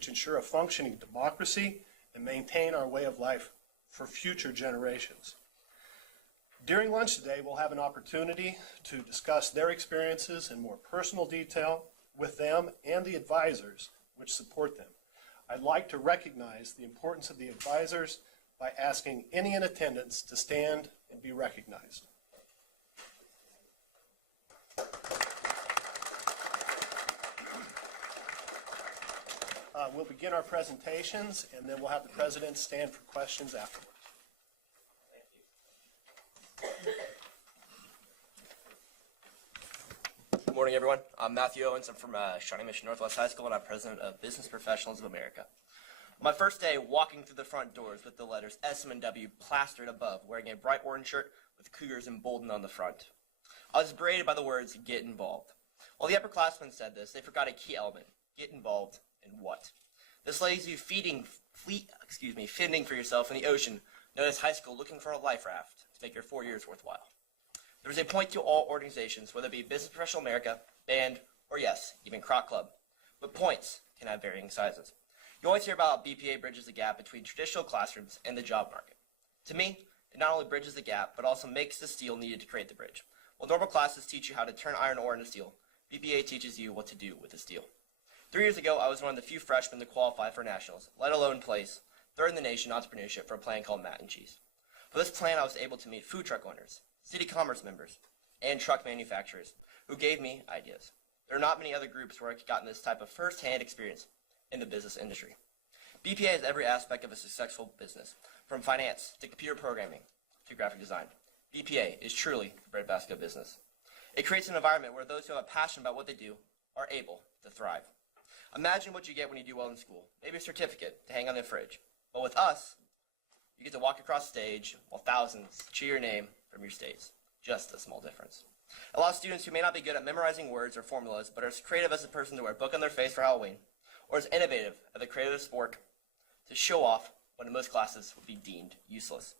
which ensure a functioning democracy and maintain our way of life for future generations. During lunch today, we'll have an opportunity to discuss their experiences in more personal detail with them and the advisors which support them. I'd like to recognize the importance of the advisors by asking any in attendance to stand and be recognized. We'll begin our presentations, and then we'll have the president stand for questions afterwards. Good morning, everyone. I'm Matthew Owens. I'm from Shawnee Mission Northwest High School, and I'm president of Business Professionals of America. My first day walking through the front doors with the letters SM&W plastered above, wearing a bright orange shirt with Cougars emboldened on the front. I was berated by the words, "Get involved." While the upperclassmen said this, they forgot a key element: get involved in what? This leaves you fending for yourself in the ocean known as high school, looking for a life raft to make your 4 years worthwhile. There is a point to all organizations, whether it be Business Professional America, band, or yes, even Croc Club. But points can have varying sizes. You always hear about how BPA bridges the gap between traditional classrooms and the job market. To me, it not only bridges the gap, but also makes the steel needed to create the bridge. While normal classes teach you how to turn iron ore into steel, BPA teaches you what to do with the steel. 3 years ago, I was one of the few freshmen to qualify for nationals, let alone place third in the nation entrepreneurship for a plan called Matt and Cheese. For this plan, I was able to meet food truck owners, city commerce members, and truck manufacturers who gave me ideas. There are not many other groups where I've gotten this type of first-hand experience in the business industry. BPA is every aspect of a successful business, from finance to computer programming to graphic design. BPA is truly the breadbasket of business. It creates an environment where those who have a passion about what they do are able to thrive. Imagine what you get when you do well in school, maybe a certificate to hang on the fridge. But with us, you get to walk across stage while thousands cheer your name from your states. Just a small difference. A lot of students who may not be good at memorizing words or formulas, but are as creative as a person to wear a book on their face for Halloween, or as innovative as a creative sport to show off when in most classes would be deemed useless.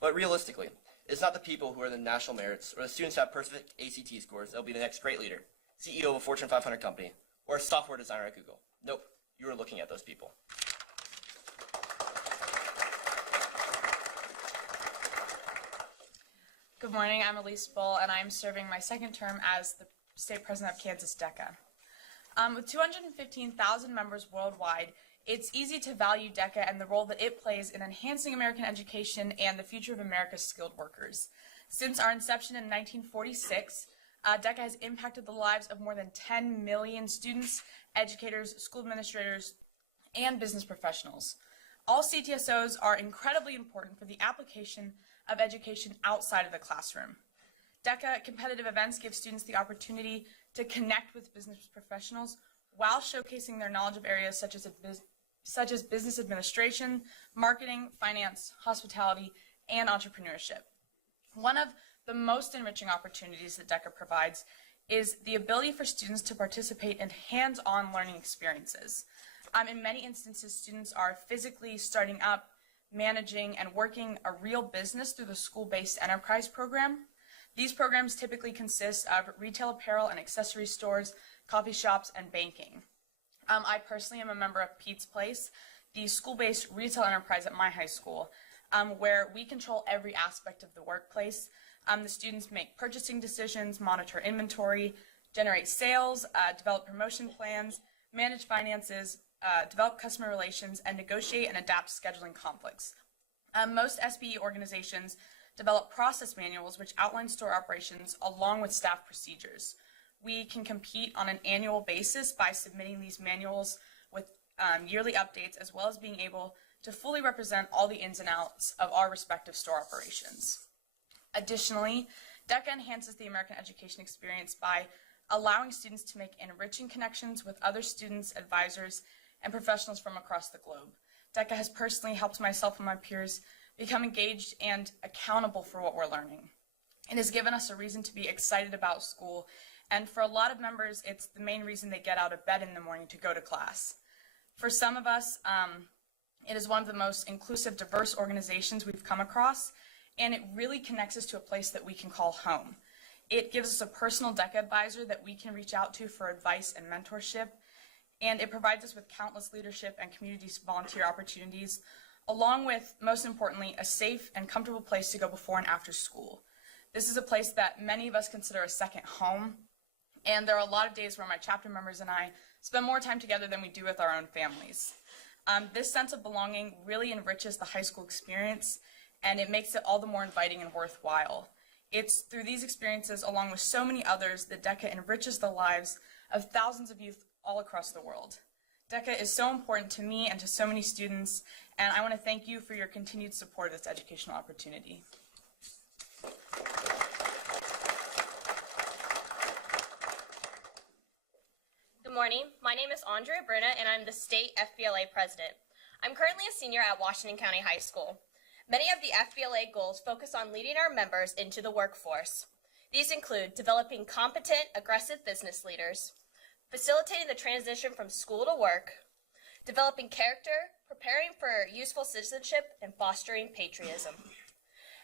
But realistically, it's not the people who are the national merits or the students who have perfect ACT scores that will be the next great leader, CEO of a Fortune 500 company, or a software designer at Google. Nope, you are looking at those people. Good morning, I'm Elise Bull, and I'm serving my second term as the state president of Kansas DECA. With 215,000 members worldwide, it's easy to value DECA and the role that it plays in enhancing American education and the future of America's skilled workers. Since our inception in 1946, DECA has impacted the lives of more than 10 million students, educators, school administrators, and business professionals. All CTSOs are incredibly important for the application of education outside of the classroom. DECA competitive events give students the opportunity to connect with business professionals while showcasing their knowledge of areas such as business administration, marketing, finance, hospitality, and entrepreneurship. One of the most enriching opportunities that DECA provides is the ability for students to participate in hands-on learning experiences. In many instances, students are physically starting up, managing, and working a real business through the school-based enterprise program. These programs typically consist of retail apparel and accessory stores, coffee shops, and banking. I personally am a member of Pete's Place, the school-based retail enterprise at my high school, where we control every aspect of the workplace. The students make purchasing decisions, monitor inventory, generate sales, develop promotion plans, manage finances, develop customer relations, and negotiate and adapt scheduling conflicts. Most SBE organizations develop process manuals which outline store operations along with staff procedures. We can compete on an annual basis by submitting these manuals with yearly updates, as well as being able to fully represent all the ins and outs of our respective store operations. Additionally, DECA enhances the American education experience by allowing students to make enriching connections with other students, advisors, and professionals from across the globe. DECA has personally helped myself and my peers become engaged and accountable for what we're learning. It has given us a reason to be excited about school, and for a lot of members, it's the main reason they get out of bed in the morning to go to class. For some of us, it is one of the most inclusive, diverse organizations we've come across, and it really connects us to a place that we can call home. It gives us a personal DECA advisor that we can reach out to for advice and mentorship. and it provides us with countless leadership and community volunteer opportunities, along with, most importantly, a safe and comfortable place to go before and after school. This is a place that many of us consider a second home, and there are a lot of days where my chapter members and I spend more time together than we do with our own families. This sense of belonging really enriches the high school experience, and it makes it all the more inviting and worthwhile. It's through these experiences, along with so many others, that DECA enriches the lives of thousands of youth all across the world. DECA is so important to me and to so many students, and I want to thank you for your continued support of this educational opportunity. Good morning. My name is Andrea Bruna, and I'm the state FBLA president. I'm currently a senior at Washington County High School. Many of the FBLA goals focus on leading our members into the workforce. These include developing competent, aggressive business leaders, facilitating the transition from school to work, developing character, preparing for useful citizenship, and fostering patriotism.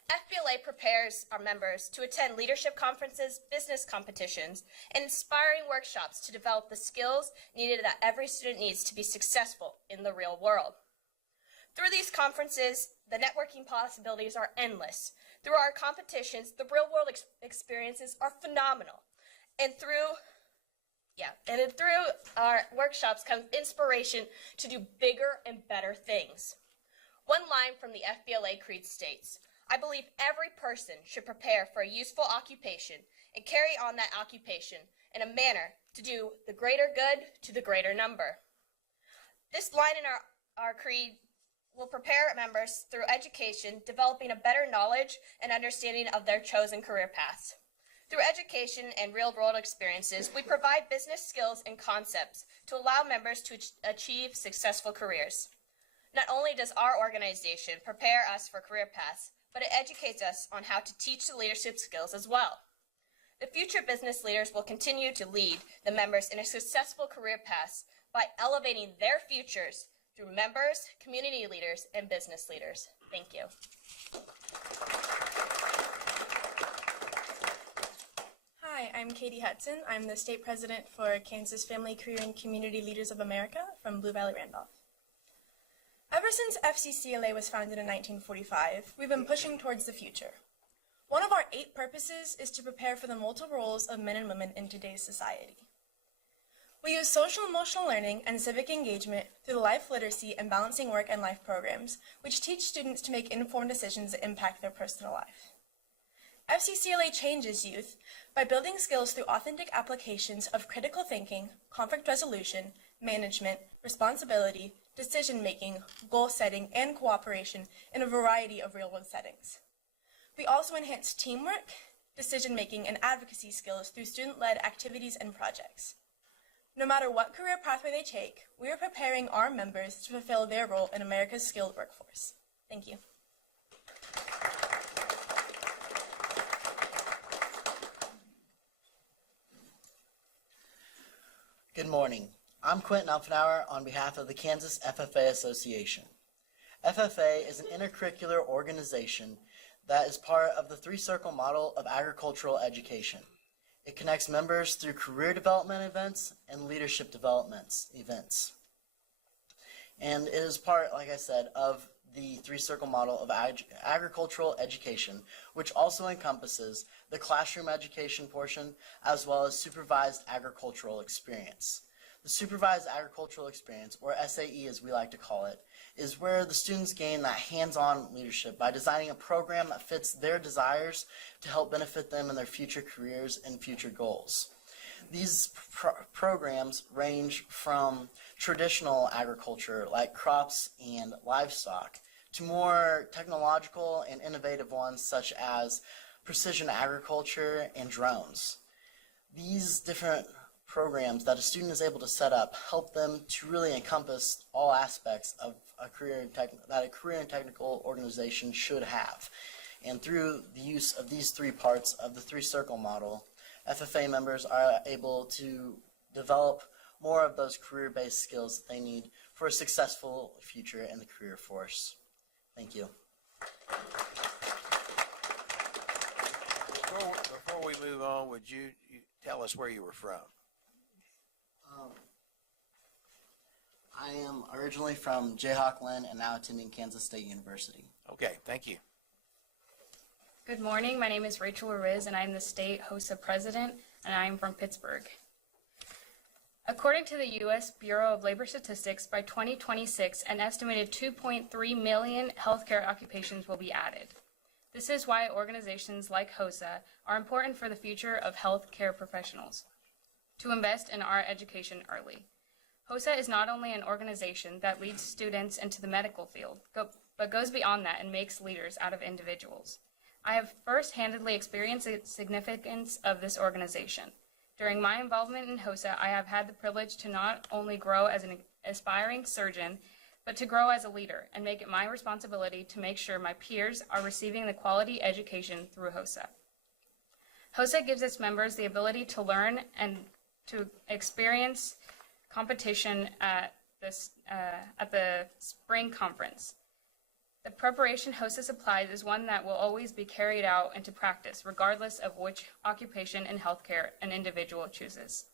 FBLA prepares our members to attend leadership conferences, business competitions, and inspiring workshops to develop the skills needed that every student needs to be successful in the real world. Through these conferences, the networking possibilities are endless. Through our competitions, the real-world experiences are phenomenal. And through our workshops comes inspiration to do bigger and better things. One line from the FBLA Creed states, "I believe every person should prepare for a useful occupation and carry on that occupation in a manner to do the greater good to the greater number." This line in our creed will prepare members through education, developing a better knowledge and understanding of their chosen career paths. Through education and real-world experiences, we provide business skills and concepts to allow members to achieve successful careers. Not only does our organization prepare us for career paths, but it educates us on how to teach the leadership skills as well. The future business leaders will continue to lead the members in a successful career paths by elevating their futures through members, community leaders, and business leaders. Thank you. Hi, I'm Katie Hudson. I'm the state president for Kansas Family, Career, and Community Leaders of America from Blue Valley Randolph. Ever since FCCLA was founded in 1945, we've been pushing towards the future. One of our 8 purposes is to prepare for the multiple roles of men and women in today's society. We use social emotional learning and civic engagement through the life literacy and balancing work and life programs, which teach students to make informed decisions that impact their personal life. FCCLA changes youth by building skills through authentic applications of critical thinking, conflict resolution, management, responsibility, decision-making, goal-setting, and cooperation in a variety of real-world settings. We also enhance teamwork, decision-making, and advocacy skills through student-led activities and projects. No matter what career pathway they take, we are preparing our members to fulfill their role in America's skilled workforce. Thank you. Good morning. I'm Quentin Umfenauer on behalf of the Kansas FFA Association. FFA is an intercurricular organization that is part of the three-circle model of agricultural education. It connects members through career development events and leadership development events. And it is part, like I said, of the three-circle model of agricultural education, which also encompasses the classroom education portion as well as supervised agricultural experience. The supervised agricultural experience, or SAE as we like to call it, is where the students gain that hands-on leadership by designing a program that fits their desires to help benefit them in their future careers and future goals. These programs range from traditional agriculture like crops and livestock to more technological and innovative ones such as precision agriculture and drones. These different programs that a student is able to set up help them to really encompass all aspects of a career and technical organization should have. And through the use of these 3 parts of the three-circle model, FFA members are able to develop more of those career-based skills that they need for a successful future in the career force. Thank you. Before we move on, would you tell us where you were from? I am originally from Jayhawkland and now attending Kansas State University. Okay, thank you. Good morning. My name is Rachel Ariz, and I'm the state HOSA president, and I'm from Pittsburgh. According to the U.S. Bureau of Labor Statistics, by 2026, an estimated 2.3 million healthcare occupations will be added. This is why organizations like HOSA are important for the future of healthcare professionals, to invest in our education early. HOSA is not only an organization that leads students into the medical field, but goes beyond that and makes leaders out of individuals. I have first-handedly experienced the significance of this organization. During my involvement in HOSA, I have had the privilege to not only grow as an aspiring surgeon, but to grow as a leader and make it my responsibility to make sure my peers are receiving the quality education through HOSA. HOSA gives its members the ability to learn and to experience competition at the spring conference. The preparation HOSA supplies is one that will always be carried out into practice, regardless of which occupation in healthcare an individual chooses.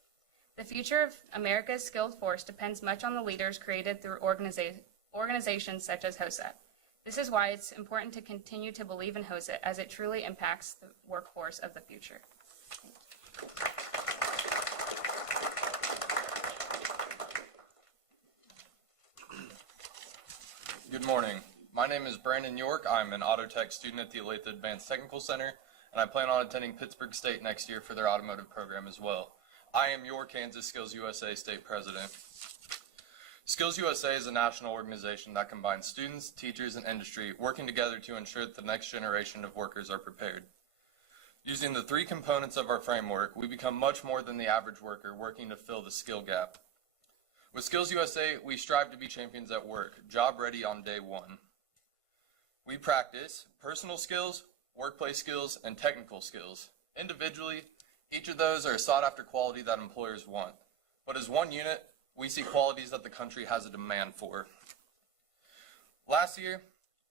The future of America's skilled force depends much on the leaders created through organizations such as HOSA. This is why it's important to continue to believe in HOSA, as it truly impacts the workforce of the future. Good morning. My name is Brandon York. I'm an auto tech student at the Olathe Advanced Technical Center, and I plan on attending Pittsburgh State next year for their automotive program as well. I am your Kansas Skills USA State President. Skills USA is a national organization that combines students, teachers, and industry working together to ensure that the next generation of workers are prepared. Using the three components of our framework, we become much more than the average worker working to fill the skill gap. With Skills USA, we strive to be champions at work, job ready on day one. We practice personal skills, workplace skills, and technical skills. Individually, each of those are a sought-after quality that employers want. But as one unit, we see qualities that the country has a demand for. Last year,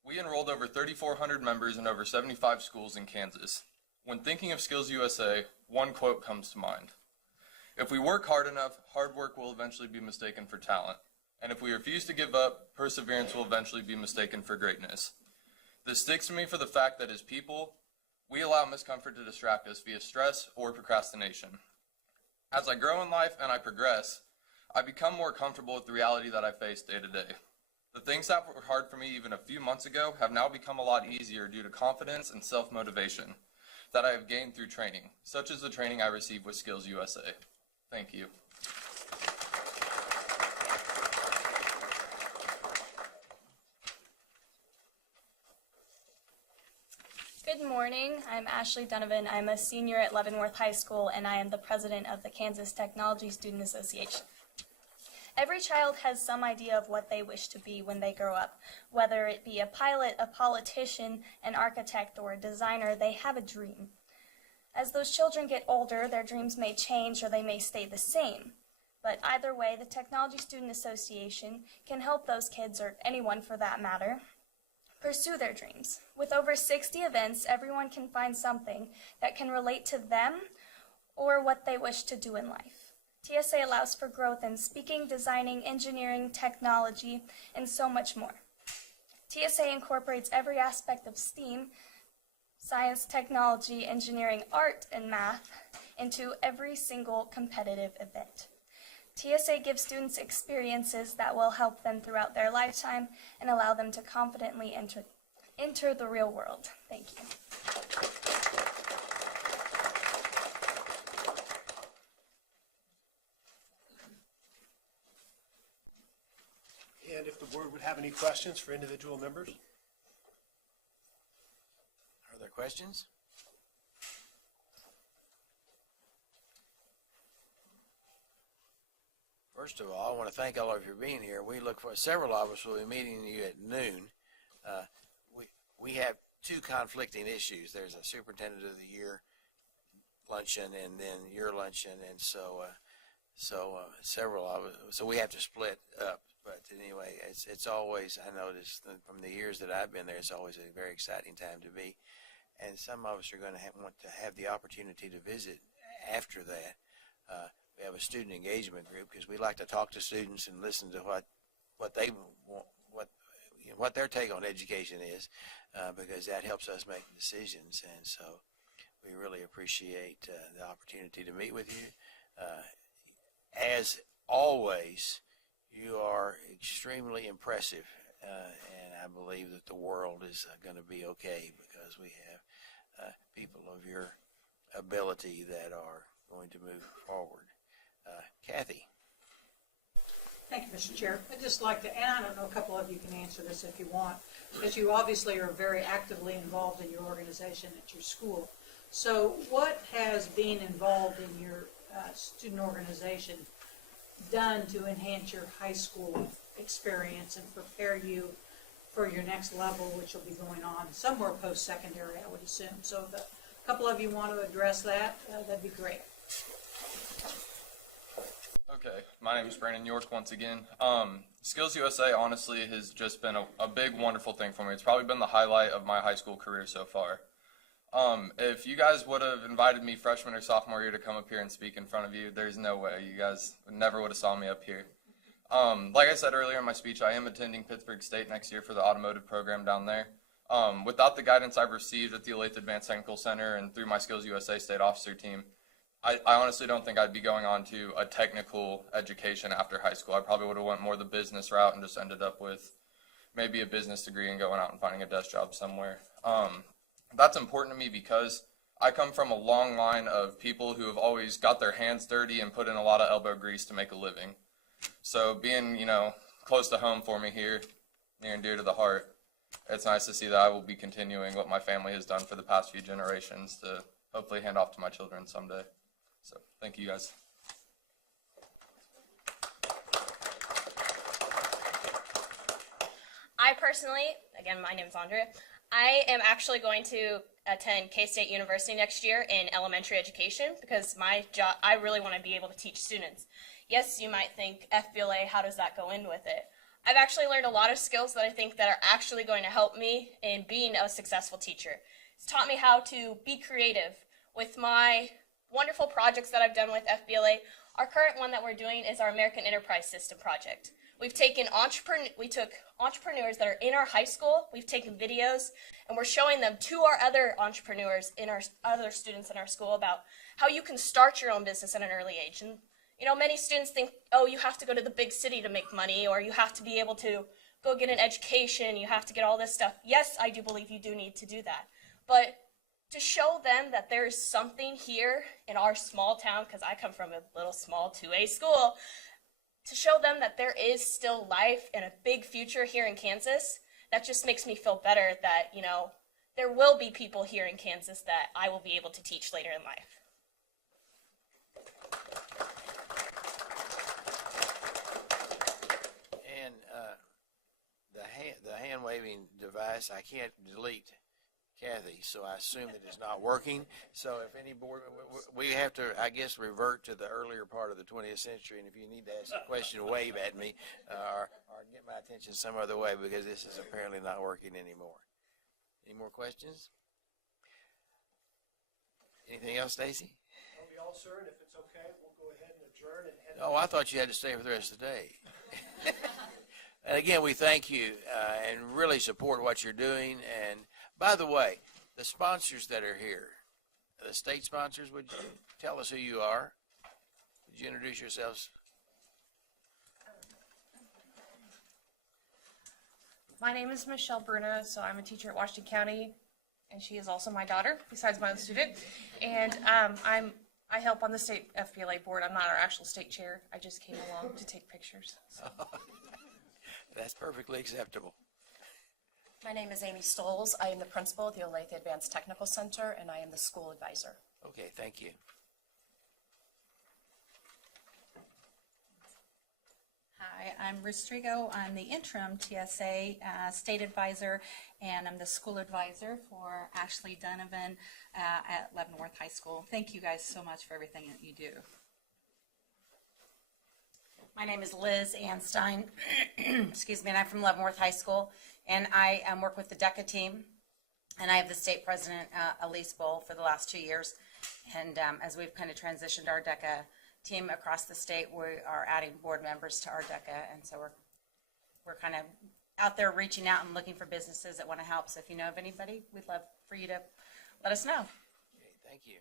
we enrolled over 3,400 members in over 75 schools in Kansas. When thinking of Skills USA, one quote comes to mind. If we work hard enough, hard work will eventually be mistaken for talent. And if we refuse to give up, perseverance will eventually be mistaken for greatness. This sticks to me for the fact that as people, we allow miscomfort to distract us via stress or procrastination. As I grow in life and I progress, I become more comfortable with the reality that I face day to day. The things that were hard for me even a few months ago have now become a lot easier due to confidence and self-motivation that I have gained through training, such as the training I received with Skills USA. Thank you. Good morning. I'm Ashley Donovan. I'm a senior at Leavenworth High School, and I am the president of the Kansas Technology Student Association. Every child has some idea of what they wish to be when they grow up. Whether it be a pilot, a politician, an architect, or a designer, they have a dream. As those children get older, their dreams may change or they may stay the same. But either way, the Technology Student Association can help those kids, or anyone for that matter, pursue their dreams. With over 60 events, everyone can find something that can relate to them or what they wish to do in life. TSA allows for growth in speaking, designing, engineering, technology, and so much more. TSA incorporates every aspect of STEAM, science, technology, engineering, art, and math, into every single competitive event. TSA gives students experiences that will help them throughout their lifetime and allow them to confidently enter the real world. Thank you. And if the board would have any questions for individual members? Are there questions? First of all, I want to thank all of you for being here. We look for several of us will be meeting you at noon. We have two conflicting issues. There's a Superintendent of the Year luncheon and then your luncheon, and so several of us. So we have to split up. But anyway, it's always, I noticed from the years that I've been there, it's always a very exciting time to be. And some of us are going to want to have the opportunity to visit after that. We have a student engagement group because we like to talk to students and listen to what what they want, what their take on education is, because that helps us make decisions. And so we really appreciate the opportunity to meet with you. As always, you are extremely impressive, and I believe that the world is going to be okay because we have people of your ability that are going to move forward. Kathy. Thank you, Mr. Chair. I'd just like to, and I don't know, a couple of you can answer this if you want, because you obviously are very actively involved in your organization at your school. So what has being involved in your student organization done to enhance your high school experience and prepare you for your next level, which will be going on somewhere post-secondary, I would assume? So if a couple of you want to address that, that'd be great. Okay, my name is Brandon York once again. Skills USA honestly has just been a big, wonderful thing for me. It's probably been the highlight of my high school career so far. If you guys would have invited me freshman or sophomore year to come up here and speak in front of you, there's no way. You guys never would have saw me up here. Like I said earlier in my speech, I am attending Pittsburg State next year for the automotive program down there. Without the guidance I've received at the Olathe Advanced Technical Center and through my Skills USA state officer team, I honestly don't think I'd be going on to a technical education after high school. I probably would have went more the business route and just ended up with maybe a business degree and going out and finding a desk job somewhere. That's important to me because I come from a long line of people who have always got their hands dirty and put in a lot of elbow grease to make a living. So being, close to home for me here, near and dear to the heart, it's nice to see that I will be continuing what my family has done for the past few generations to hopefully hand off to my children someday. So thank you guys. I personally, again, my name is Andrea, I am actually going to attend K-State University next year in elementary education because my job, I really want to be able to teach students. Yes, you might think FBLA, how does that go in with it? I've actually learned a lot of skills that I think that are actually going to help me in being a successful teacher. It's taught me how to be creative with my wonderful projects that I've done with FBLA. Our current one that we're doing is our American Enterprise System project. We took entrepreneurs that are in our high school, we've taken videos, and we're showing them to our other entrepreneurs in our other students in our school about how you can start your own business at an early age. And many students think, oh, you have to go to the big city to make money, or you have to be able to go get an education, you have to get all this stuff. Yes, I do believe you do need to do that. But to show them that there is something here in our small town, because I come from a little small 2A school, to show them that there is still life and a big future here in Kansas, that just makes me feel better that, there will be people here in Kansas that I will be able to teach later in life. And the hand waving device, I can't delete Kathy, so I assume that it's not working. So if any board, we have to, I guess, revert to the earlier part of the 20th century, and if you need to ask a question, wave at me, or get my attention some other way, because this is apparently not working anymore. Any more questions? Anything else, Stacy? That'll be all, sir, and if it's okay, we'll go ahead and adjourn and head. Oh, I thought you had to stay for the rest of the day. And again, we thank you and really support what you're doing. And by the way, the sponsors that are here, the state sponsors, would you tell us who you are? Would you introduce yourselves? My name is Michelle Bruna, so I'm a teacher at Washington County, and she is also my daughter, besides my own student. And I help on the state FBLA board. I'm not our actual state chair. I just came along to take pictures. So. That's perfectly acceptable. My name is Amy Stoles. I am the principal at the Olathe Advanced Technical Center, and I am the school advisor. Okay, thank you. Hi, I'm Ristrigo. I'm the interim TSA state advisor, and I'm the school advisor for Ashley Donovan at Leavenworth High School. Thank you guys so much for everything that you do. My name is Liz Anstein, excuse me, and I'm from Leavenworth High School, and I work with the DECA team, and I have the state president, Elise Bowl, for the last 2 years, and as we've kind of transitioned our DECA team across the state, we are adding board members to our DECA, and so we're we're kind of out there reaching out and looking for businesses that want to help. So if you know of anybody, we'd love for you to let us know. Okay, thank you.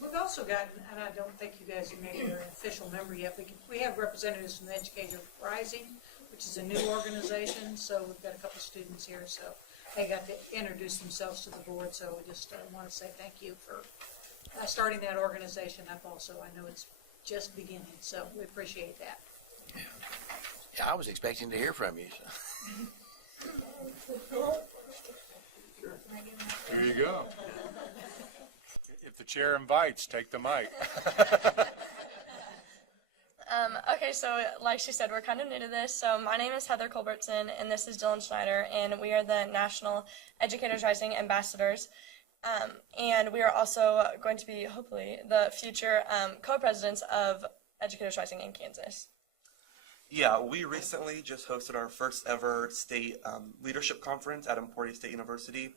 We've also gotten, and I don't think you guys are maybe an official member yet, but we have representatives from the Educator Rising, which is a new organization, so we've got a couple students here, so they got to introduce themselves to the board, so we just want to say thank you for starting that organization up also. I know it's just beginning, so we appreciate that. Yeah, I was expecting to hear from you. There you go. If the chair invites, take the mic. Okay, so like she said, we're kind of new to this. So my name is Heather Culbertson, and this is Dylan Schneider, and we are the National Educators Rising Ambassadors. And we are also going to be, hopefully, the future co-presidents of Educators Rising in Kansas. Yeah, we recently just hosted our first ever state leadership conference at Emporia State University.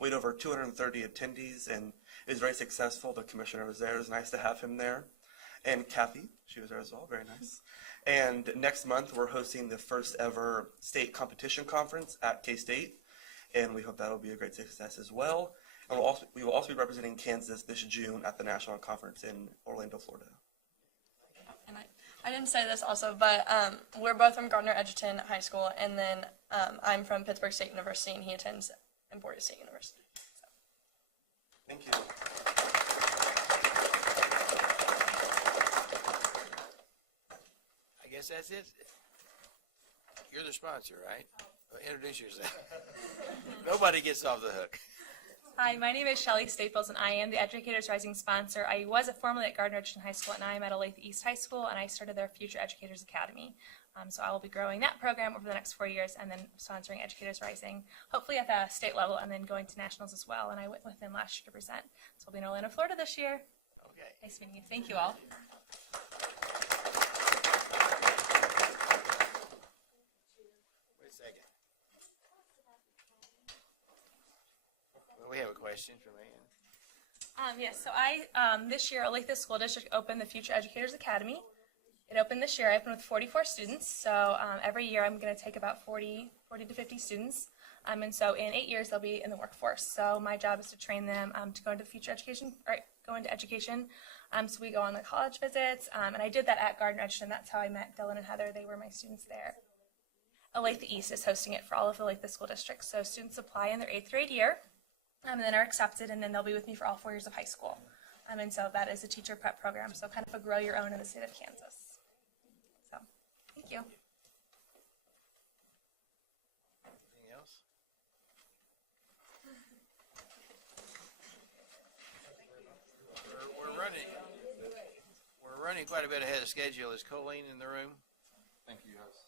We had over 230 attendees, and it was very successful. The commissioner was there. It was nice to have him there. And Kathy, she was there as well. Very nice. And next month, we're hosting the first ever state competition conference at K-State, and we hope that will be a great success as well. And we will also be representing Kansas this June at the national conference in Orlando, Florida. And I didn't say this also, but we're both from Gardner Edgerton High School, and then I'm from Pittsburgh State University, and he attends Emporia State University. So. Thank you. I guess that's it. You're the sponsor, right? Well, introduce yourself. Nobody gets off the hook. Hi, my name is Shelly Staples, and I am the Educators Rising sponsor. I was formerly at Gardner Edgerton High School, and I am at Olathe East High School, and I started their Future Educators Academy. So I will be growing that program over the next 4 years, and then sponsoring Educators Rising, hopefully at the state level, and then going to nationals as well. And I went with them last year to present. So I'll be in Orlando, Florida this year. Okay. Nice meeting you. Thank you all. Wait a second. Well, we have a question from Ann. Yes, so this year, Olathe School District opened the Future Educators Academy. It opened this year. I opened with 44 students, so every year I'm going to take about 40 to 50 students, and so in 8 years they'll be in the workforce. So my job is to train them to go into future education, or go into education. So we go on the college visits, and I did that at Gardner Edgerton. That's how I met Dylan and Heather. They were my students there. Olathe East is hosting it for all of the Olathe School Districts. So students apply in their 8th grade year, and then are accepted, and then they'll be with me for all 4 years of high school. And so that is a teacher prep program, so kind of a grow your own in the state of Kansas. So, thank you. Anything else? We're running quite a bit ahead of schedule. Is Colleen in the room? Thank you, guys.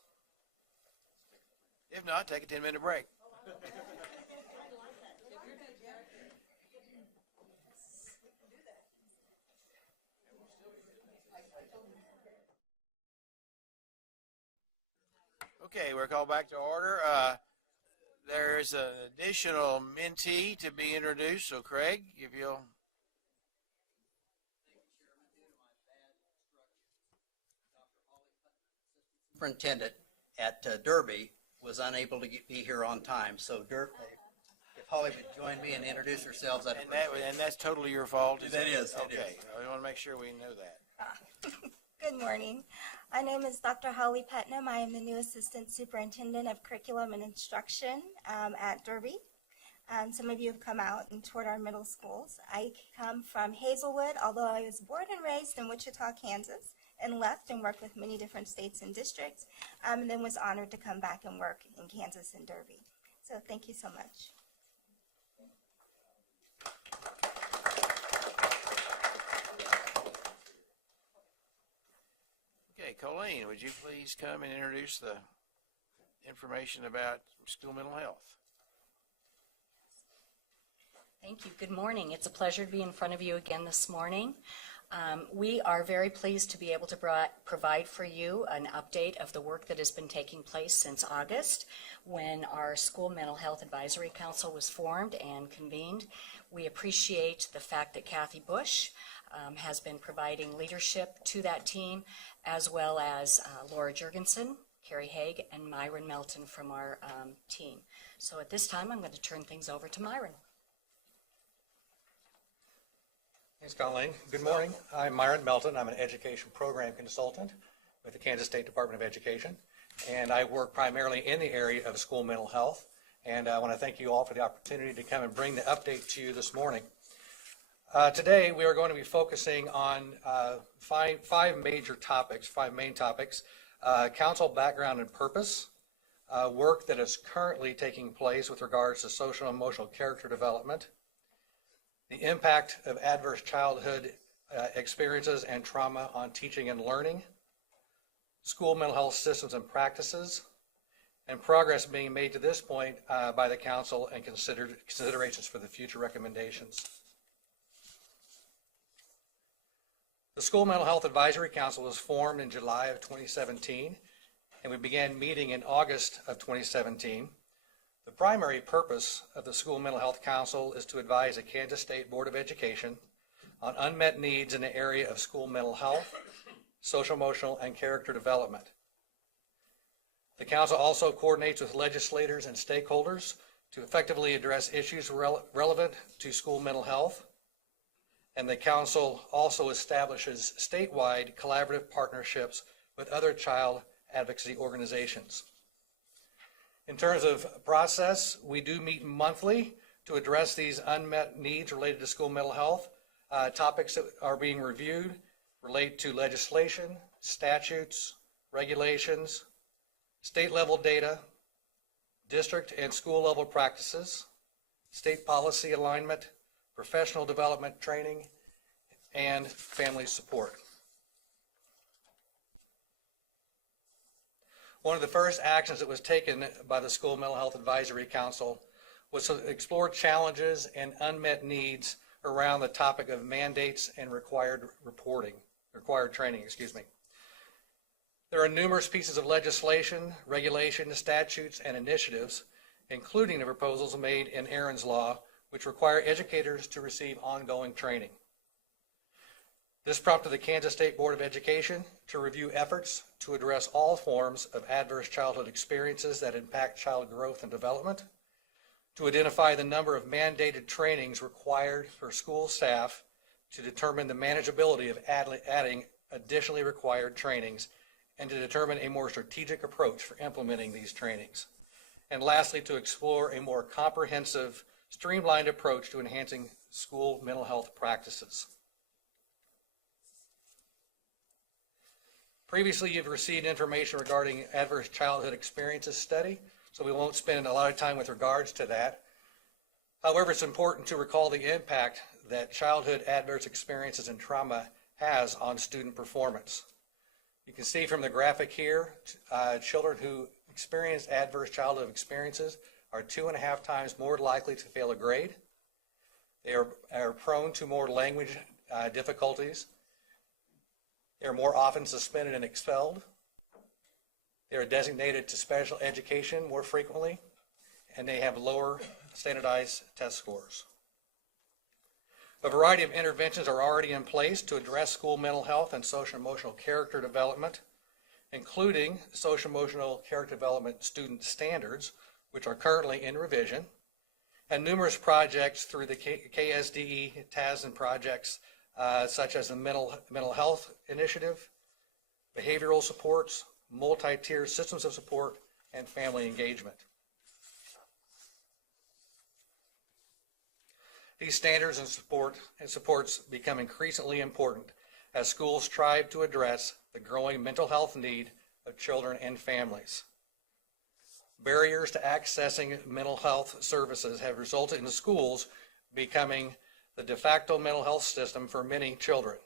If not, take a 10-minute break. Okay, we're called back to order. There's an additional mentee to be introduced, so Craig, if you'll. Superintendent at Derby was unable to be here on time, so if Holly would join me and introduce herself, that'd be great. And that's totally your fault? That is. Okay, we want to make sure we know that. Good morning. My name is Dr. Holly Putnam. I am the new Assistant Superintendent of Curriculum and Instruction at Derby. Some of you have come out and toured our middle schools. I come from Hazelwood, although I was born and raised in Wichita, Kansas, and left and worked with many different states and districts, and then was honored to come back and work in Kansas and Derby. So thank you so much. Okay, Colleen, would you please come and introduce the information about school mental health? Thank you. Good morning. It's a pleasure to be in front of you again this morning. We are very pleased to be able to provide for you an update of the work that has been taking place since August, when our School Mental Health Advisory Council was formed and convened. We appreciate the fact that Kathy Bush has been providing leadership to that team, as well as Laura Jurgensen, Carrie Haig, and Myron Melton from our team. So at this time, I'm going to turn things over to Myron. Thanks, Colleen. Good morning. I'm Myron Melton. I'm an education program consultant with the Kansas State Department of Education, and I work primarily in the area of school mental health. And I want to thank you all for the opportunity to come and bring the update to you this morning. Today, we are going to be focusing on five major topics, five main topics: council background and purpose, work that is currently taking place with regards to social and emotional character development, the impact of adverse childhood experiences and trauma on teaching and learning, school mental health systems and practices, and progress being made to this point by the council and considerations for the future recommendations. The School Mental Health Advisory Council was formed in July of 2017, and we began meeting in August of 2017. The primary purpose of the School Mental Health Council is to advise the Kansas State Board of Education on unmet needs in the area of school mental health, social, emotional, and character development. The council also coordinates with legislators and stakeholders to effectively address issues relevant to school mental health, and the council also establishes statewide collaborative partnerships with other child advocacy organizations. In terms of process, we do meet monthly to address these unmet needs related to school mental health. Topics that are being reviewed relate to legislation, statutes, regulations, state level data, district and school level practices, state policy alignment, professional development training, and family support. One of the first actions that was taken by the School Mental Health Advisory Council was to explore challenges and unmet needs around the topic of mandates and required training. There are numerous pieces of legislation, regulation, statutes, and initiatives, including the proposals made in Aaron's Law, which require educators to receive ongoing training. This prompted the Kansas State Board of Education to review efforts to address all forms of adverse childhood experiences that impact child growth and development, to identify the number of mandated trainings required for school staff to determine the manageability of adding additionally required trainings, and to determine a more strategic approach for implementing these trainings. And lastly, to explore a more comprehensive, streamlined approach to enhancing school mental health practices. Previously, you've received information regarding adverse childhood experiences study, so we won't spend a lot of time with regards to that. However, it's important to recall the impact that childhood adverse experiences and trauma has on student performance. You can see from the graphic here, children who experience adverse childhood experiences are 2.5 times more likely to fail a grade. They are prone to more language difficulties. They are more often suspended and expelled. They are designated to special education more frequently, and they have lower standardized test scores. A variety of interventions are already in place to address school mental health and social emotional character development, including social emotional character development student standards, which are currently in revision, and numerous projects through the KSDE, TAS, and projects such as the Mental Health Initiative, behavioral supports, multi-tier systems of support, and family engagement. These standards and supports become increasingly important as schools strive to address the growing mental health need of children and families. Barriers to accessing mental health services have resulted in the schools becoming the de facto mental health system for many children.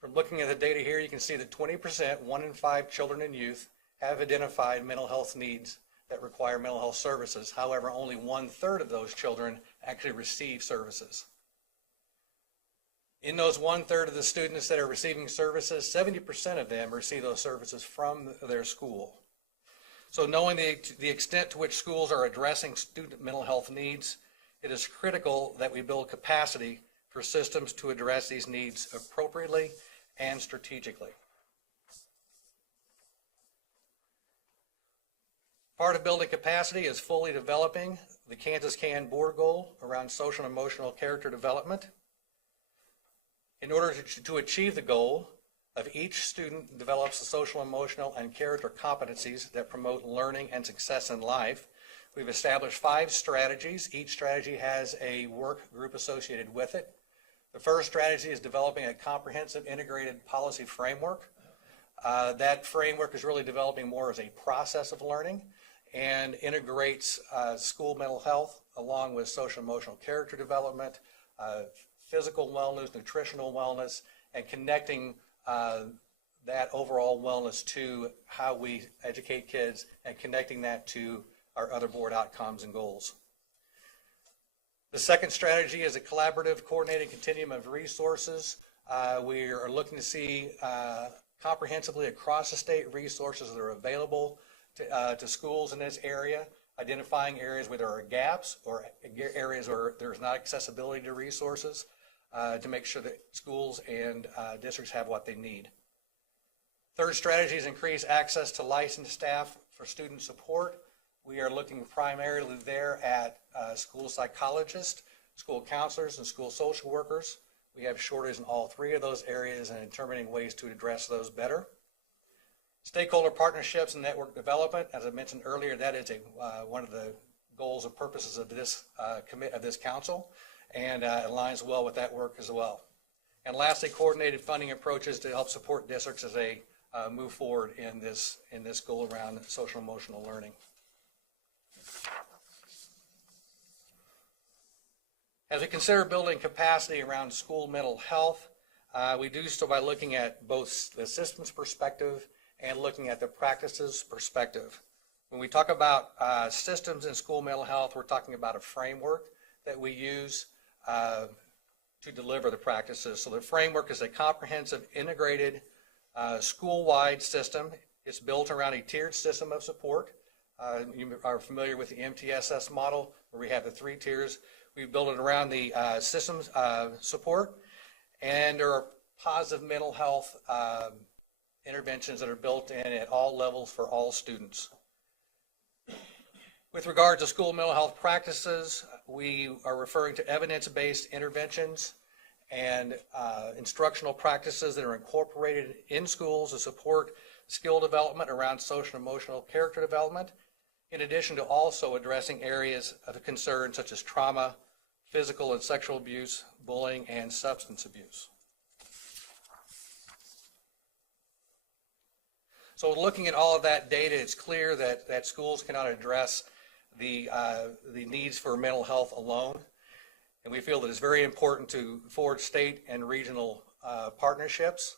From looking at the data here, you can see that 20%, 1 in 5 children and youth, have identified mental health needs that require mental health services. However, only 1/3 of those children actually receive services. In those 1/3 of the students that are receiving services, 70% of them receive those services from their school. So knowing the extent to which schools are addressing student mental health needs, it is critical that we build capacity for systems to address these needs appropriately and strategically. Part of building capacity is fully developing the Kansas CAN board goal around social and emotional character development. In order to achieve the goal of each student develops the social, emotional, and character competencies that promote learning and success in life, we've established 5 strategies. Each strategy has a work group associated with it. The first strategy is developing a comprehensive integrated policy framework. That framework is really developing more as a process of learning and integrates school mental health along with social emotional character development, physical wellness, nutritional wellness, and connecting that overall wellness to how we educate kids and connecting that to our other board outcomes and goals. The second strategy is a collaborative, coordinated continuum of resources. We are looking to see comprehensively across the state resources that are available to schools in this area, identifying areas where there are gaps or areas where there's not accessibility to resources to make sure that schools and districts have what they need. Third strategy is increase access to licensed staff for student support. We are looking primarily there at school psychologists, school counselors, and school social workers. We have shortages in all 3 of those areas and determining ways to address those better. Stakeholder partnerships and network development, as I mentioned earlier, that is one of the goals and purposes of this council, and aligns well with that work as well. And lastly, coordinated funding approaches to help support districts as they move forward in this goal around social emotional learning. As we consider building capacity around school mental health, we do so by looking at both the systems perspective and looking at the practices perspective. When we talk about systems in school mental health, we're talking about a framework that we use to deliver the practices. So the framework is a comprehensive, integrated, school-wide system. It's built around a tiered system of support. You are familiar with the MTSS model, where we have the 3 tiers. We built it around the systems support, and there are positive mental health interventions that are built in at all levels for all students. With regard to school mental health practices, we are referring to evidence-based interventions and instructional practices that are incorporated in schools to support skill development around social and emotional character development, in addition to also addressing areas of concern such as trauma, physical and sexual abuse, bullying, and substance abuse. So looking at all of that data, it's clear that schools cannot address the needs for mental health alone. And we feel that it's very important to forge state and regional partnerships.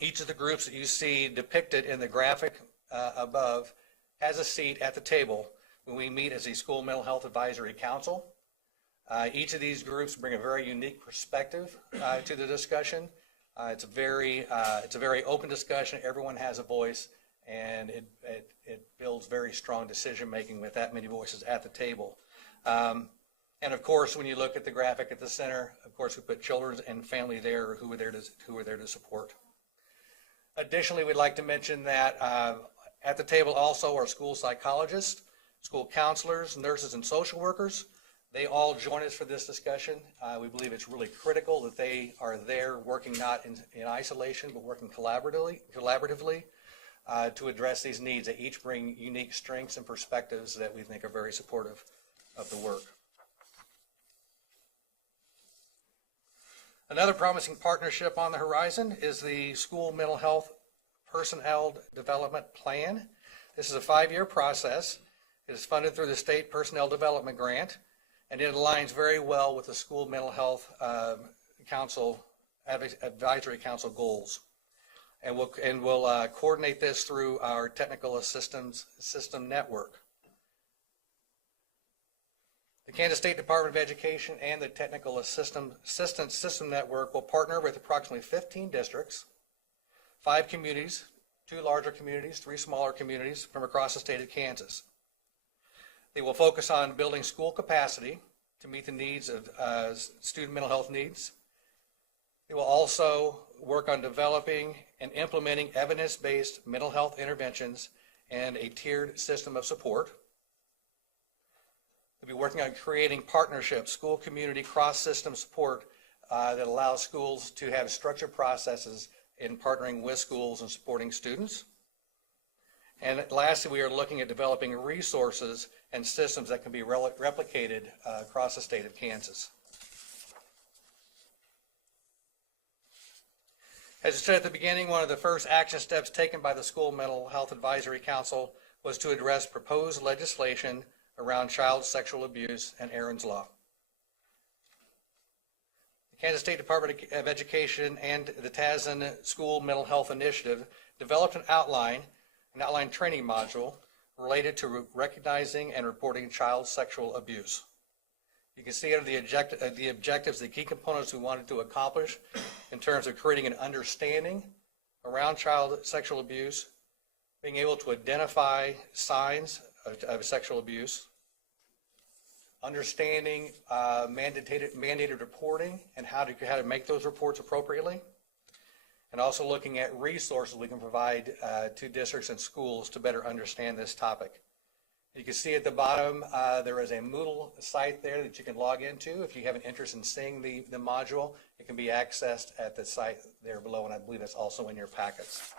Each of the groups that you see depicted in the graphic above has a seat at the table when we meet as a School Mental Health Advisory Council. Each of these groups bring a very unique perspective to the discussion. It's a very open discussion. Everyone has a voice, and it builds very strong decision making with that many voices at the table. And of course, when you look at the graphic at the center, of course, we put children and family there who are there to support. Additionally, we'd like to mention that at the table also are school psychologists, school counselors, nurses, and social workers. They all join us for this discussion. We believe it's really critical that they are there working not in isolation, but working collaboratively to address these needs. They each bring unique strengths and perspectives that we think are very supportive of the work. Another promising partnership on the horizon is the School Mental Health Personnel Development Plan. This is a 5-year process. It is funded through the State Personnel Development Grant, and it aligns very well with the School Mental Health Advisory Council goals. And we'll coordinate this through our technical assistance system network. The Kansas State Department of Education and the Technical Assistance System Network will partner with approximately 15 districts, 5 communities, 2 larger communities, 3 smaller communities from across the state of Kansas. They will focus on building school capacity to meet the needs of student mental health needs. They will also work on developing and implementing evidence-based mental health interventions and a tiered system of support. They'll be working on creating partnerships, school community cross-system support that allows schools to have structured processes in partnering with schools and supporting students. And lastly, we are looking at developing resources and systems that can be replicated across the state of Kansas. As I said at the beginning, one of the first action steps taken by the School Mental Health Advisory Council was to address proposed legislation around child sexual abuse and Aaron's Law. The Kansas State Department of Education and the Tazan School Mental Health Initiative developed an outline training module related to recognizing and reporting child sexual abuse. You can see under the objectives, the key components we wanted to accomplish in terms of creating an understanding around child sexual abuse, being able to identify signs of sexual abuse, understanding mandated reporting and how to make those reports appropriately, and also looking at resources we can provide to districts and schools to better understand this topic. You can see at the bottom there is a Moodle site there that you can log into. If you have an interest in seeing the module, it can be accessed at the site there below, and I believe it's also in your packets.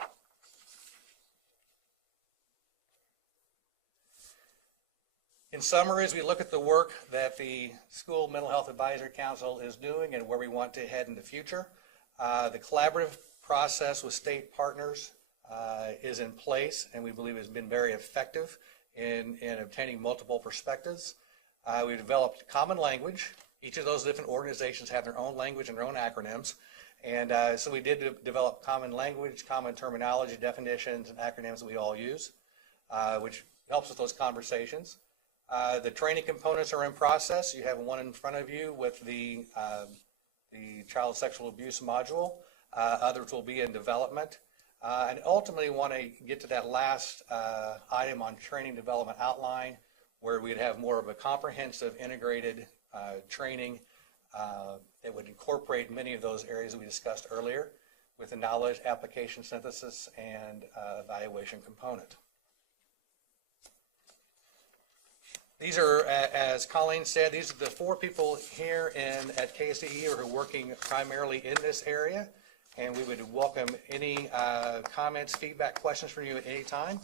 In summary, as we look at the work that the School Mental Health Advisory Council is doing and where we want to head in the future, the collaborative process with state partners is in place, and we believe has been very effective in obtaining multiple perspectives. We've developed common language. Each of those different organizations have their own language and their own acronyms. And so we did develop common language, common terminology, definitions, and acronyms that we all use, which helps with those conversations. The training components are in process. You have one in front of you with the child sexual abuse module. Others will be in development. And ultimately want to get to that last item on training development outline, where we'd have more of a comprehensive integrated training that would incorporate many of those areas that we discussed earlier with the knowledge, application, synthesis, and evaluation component. These are, as Colleen said, these are the 4 people here at KSDE who are working primarily in this area. And we would welcome any comments, feedback, questions from you at any time.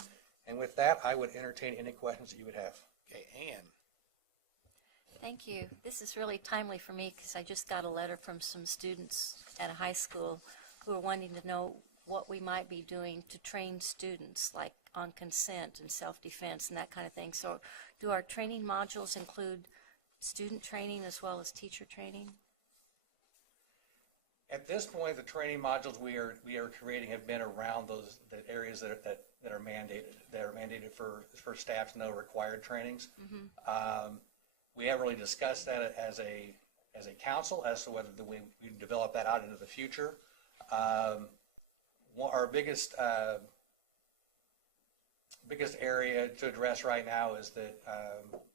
And with that, I would entertain any questions that you would have. Okay, Ann. Thank you. This is really timely for me because I just got a letter from some students at a high school who are wanting to know what we might be doing to train students, like on consent and self-defense and that kind of thing. So do our training modules include student training as well as teacher training? At this point, the training modules we are creating have been around the areas that are mandated for staff to know required trainings. Mm-hmm. We haven't really discussed that as a council as to whether we develop that out into the future. Our biggest area to address right now is that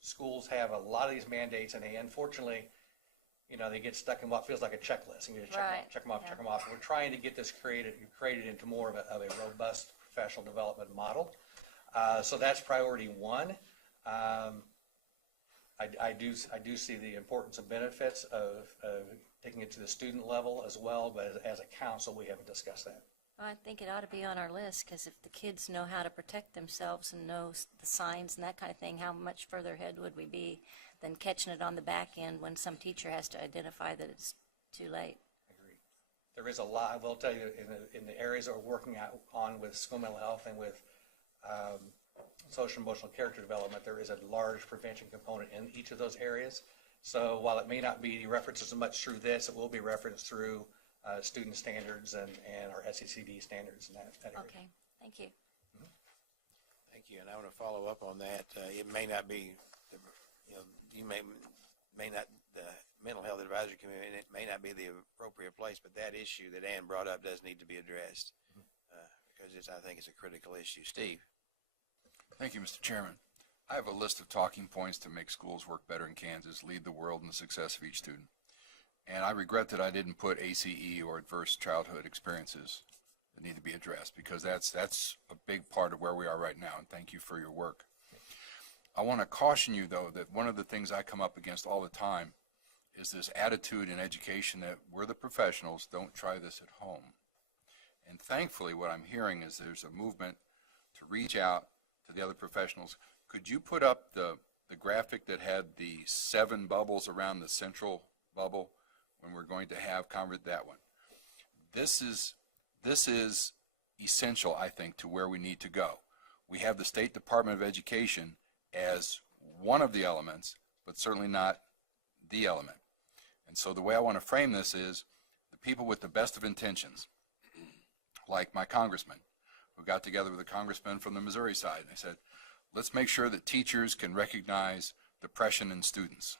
schools have a lot of these mandates, and they unfortunately, they get stuck in what feels like a checklist. You just check them off. And we're trying to get this created into more of a robust professional development model. So that's priority 1. I do see the importance and benefits of taking it to the student level as well, but as a council, we haven't discussed that. Well, I think it ought to be on our list because if the kids know how to protect themselves and know the signs and that kind of thing, how much further ahead would we be than catching it on the back end when some teacher has to identify that it's too late? Agreed. There is a lot. I will tell you, in the areas that we're working on with school mental health and with social emotional character development, there is a large prevention component in each of those areas. So while it may not be referenced as much through this, it will be referenced through student standards and our SECD standards in that area. Okay, thank you. Thank you, and I want to follow up on that. It may not be you may not, the mental health advisory committee, it may not be the appropriate place, but that issue that Ann brought up does need to be addressed, because I think it's a critical issue. Steve? Thank you, Mr. Chairman. I have a list of talking points to make schools work better in Kansas, lead the world in the success of each student. And I regret that I didn't put ACE or adverse childhood experiences that need to be addressed, because that's a big part of where we are right now, and thank you for your work. I want to caution you, though, that one of the things I come up against all the time is this attitude in education that we're the professionals, don't try this at home. And thankfully, what I'm hearing is there's a movement to reach out to the other professionals. Could you put up the graphic that had the 7 bubbles around the central bubble when we're going to have that one? This is essential, I think, to where we need to go. We have the State Department of Education as one of the elements, but certainly not the element. And so the way I want to frame this is the people with the best of intentions, like my congressman, who got together with a congressman from the Missouri side, and they said, let's make sure that teachers can recognize depression in students.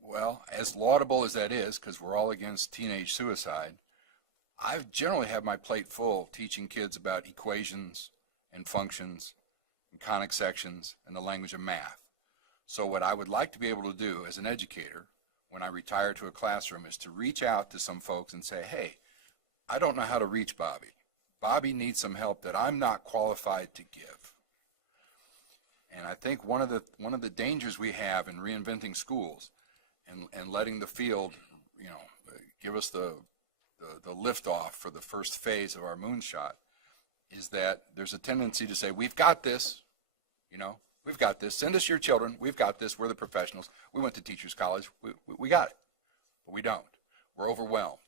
Well, as laudable as that is, because we're all against teenage suicide, I generally have my plate full teaching kids about equations and functions and conic sections and the language of math. So what I would like to be able to do as an educator when I retire to a classroom is to reach out to some folks and say, hey, I don't know how to reach Bobby. Bobby needs some help that I'm not qualified to give. And I think one of the dangers we have in reinventing schools and letting the field, give us the liftoff for the first phase of our moonshot is that there's a tendency to say, we've got this, we've got this. Send us your children. We've got this. We're the professionals. We went to teachers college. We got it. But we don't. We're overwhelmed.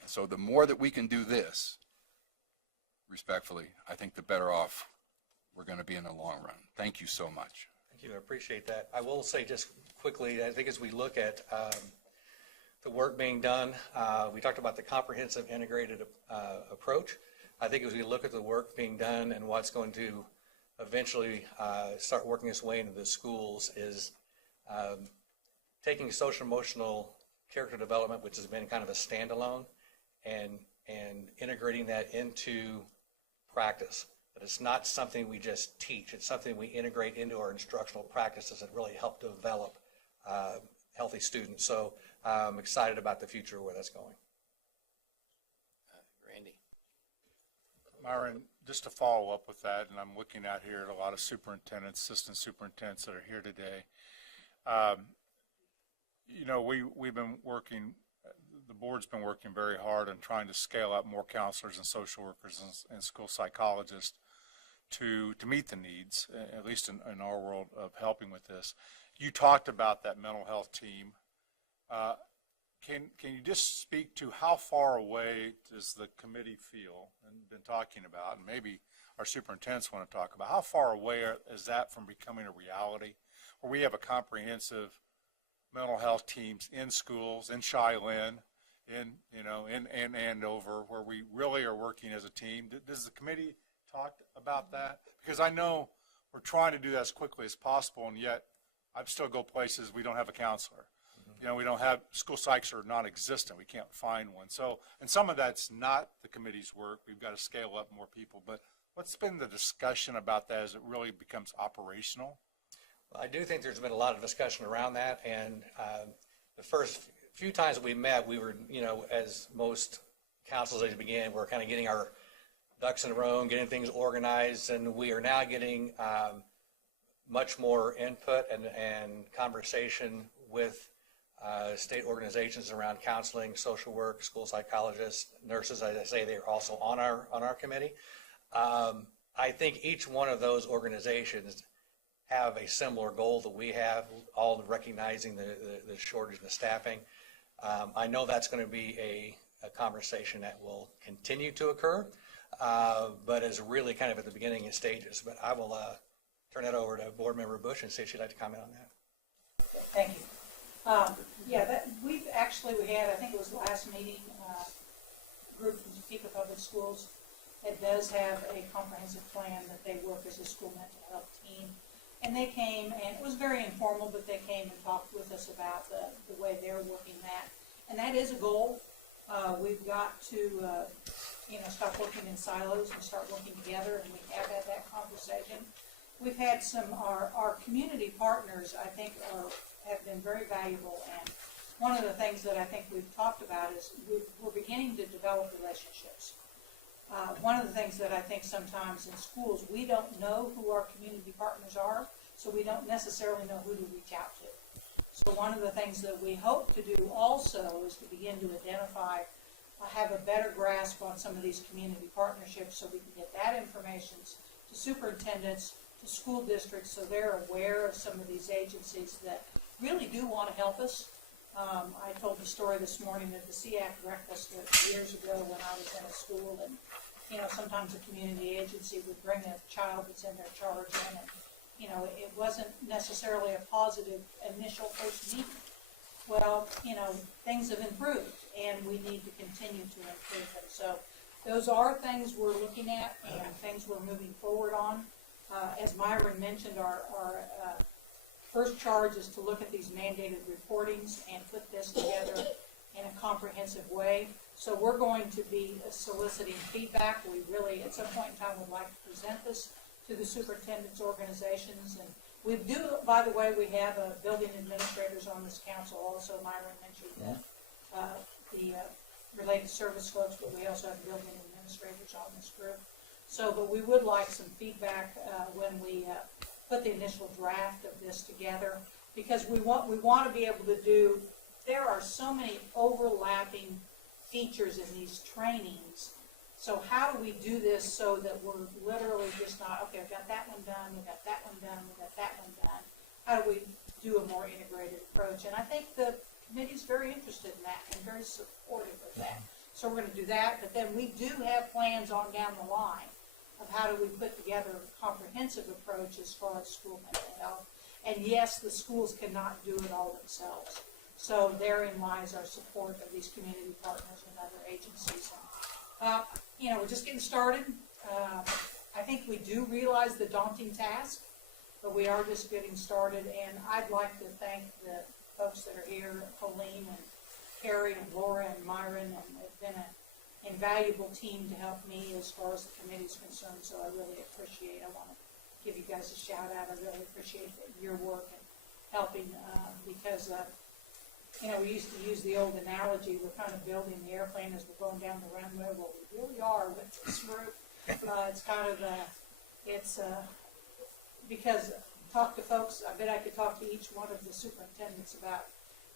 And so the more that we can do this, respectfully, I think the better off we're going to be in the long run. Thank you so much. Thank you. I appreciate that. I will say just quickly, I think as we look at the work being done, we talked about the comprehensive integrated approach. I think as we look at the work being done and what's going to eventually start working its way into the schools is taking social emotional character development, which has been kind of a standalone, and integrating that into practice. That it's not something we just teach, it's something we integrate into our instructional practices that really help develop healthy students. So I'm excited about the future where that's going. Randy? Myron, just to follow up with that, and I'm looking out here at a lot of superintendents, assistant superintendents that are here today. We've been working, the board's been working very hard on trying to scale up more counselors and social workers and school psychologists to meet the needs, at least in our world, of helping with this. You talked about that mental health team. Can you just speak to how far away does the committee feel, and been talking about, and maybe our superintendents want to talk about, how far away is that from becoming a reality, where we have a comprehensive mental health teams in schools, in Cheyenne, in Andover, where we really are working as a team? Does the committee talk about that? Because I know we're trying to do that as quickly as possible, and yet I still go places we don't have a counselor. We don't have, school psychs are non-existent. We can't find one. So, and some of that's not the committee's work. We've got to scale up more people. But what's been the discussion about that as it really becomes operational? Well, I do think there's been a lot of discussion around that. And the first few times that we met, we were, as most councils as began, we're kind of getting our ducks in a row and getting things organized. And we are now getting much more input and conversation with state organizations around counseling, social work, school psychologists, nurses. As I say, they're also on our committee. I think each one of those organizations have a similar goal that we have, all recognizing the shortage in the staffing. I know that's going to be a conversation that will continue to occur, but is really kind of at the beginning stages. But I will turn that over to Board Member Bush and see if she'd like to comment on that. Thank you. We had, I think it was the last meeting, group from Topeka Public Schools that does have a comprehensive plan that they work as a school mental health team. And they came, and it was very informal, but they came and talked with us about the way they're working that. And that is a goal. We've got to, stop working in silos and start working together, and we have had that conversation. We've had our community partners, I think, have been very valuable, and one of the things that I think we've talked about is we're beginning to develop relationships. One of the things that I think sometimes in schools, we don't know who our community partners are, so we don't necessarily know who to reach out to. So one of the things that we hope to do also is to begin to identify, have a better grasp on some of these community partnerships so we can get that information to superintendents, to school districts, so they're aware of some of these agencies that really do want to help us. I told the story this morning at the SEAC breakfast years ago when I was in a school, and sometimes a community agency would bring a child that's in their charge in, and it wasn't necessarily a positive initial first meeting. Well, things have improved, and we need to continue to improve them. So those are things we're looking at and things we're moving forward on. As Myron mentioned, our first charge is to look at these mandated reportings and put this together in a comprehensive way. So we're going to be soliciting feedback. We really, at some point in time, would like to present this to the superintendent's organizations. And we do, by the way, we have building administrators on this council also. Myron mentioned that, the related service folks, but we also have building administrators on this group. So, but we would like some feedback when we put the initial draft of this together, because we want to be able to do, there are so many overlapping features in these trainings. So how do we do this so that we're literally just not, okay, I've got that one done, we've got that one done, we've got that one done. How do we do a more integrated approach? And I think the committee's very interested in that and very supportive of that. So we're going to do that, but then we do have plans on down the line of how do we put together a comprehensive approach as far as school mental health. And yes, the schools cannot do it all themselves. So therein lies our support of these community partners and other agencies. We're just getting started. I think we do realize the daunting task, but we are just getting started. And I'd like to thank the folks that are here, Colleen and Carrie and Laura and Myron, and they've been an invaluable team to help me as far as the committee's concerned, so I really appreciate it. I want to give you guys a shout out. I really appreciate your work and helping because we used to use the old analogy, we're kind of building the airplane as we're going down the runway. Well, we really are with this group. It's kind of because talk to folks, I bet I could talk to each one of the superintendents about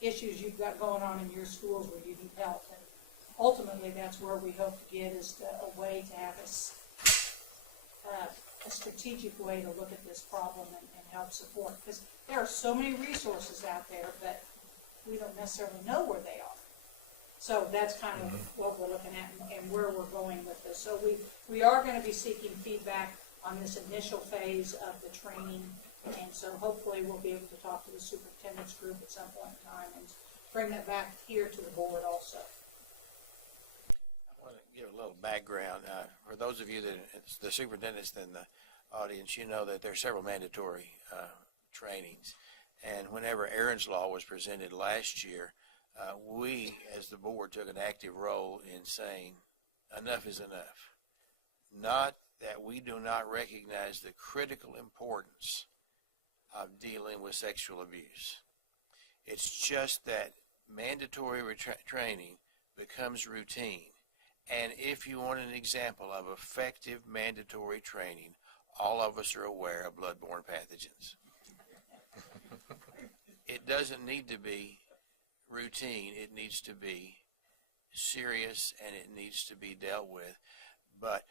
issues you've got going on in your schools where you need help. And ultimately, that's where we hope to get is a way to have a strategic way to look at this problem and help support. Because there are so many resources out there, but we don't necessarily know where they are. So that's kind of what we're looking at and where we're going with this. So we are going to be seeking feedback on this initial phase of the training. And so hopefully we'll be able to talk to the superintendent's group at some point in time and bring that back here to the board also. I want to give a little background. For those of you that, the superintendents in the audience, you know that there are several mandatory trainings. And whenever Aaron's Law was presented last year, we, as the board, took an active role in saying, enough is enough. Not that we do not recognize the critical importance of dealing with sexual abuse. It's just that mandatory training becomes routine. And if you want an example of effective mandatory training, all of us are aware of bloodborne pathogens. It doesn't need to be routine. It needs to be serious and it needs to be dealt with. But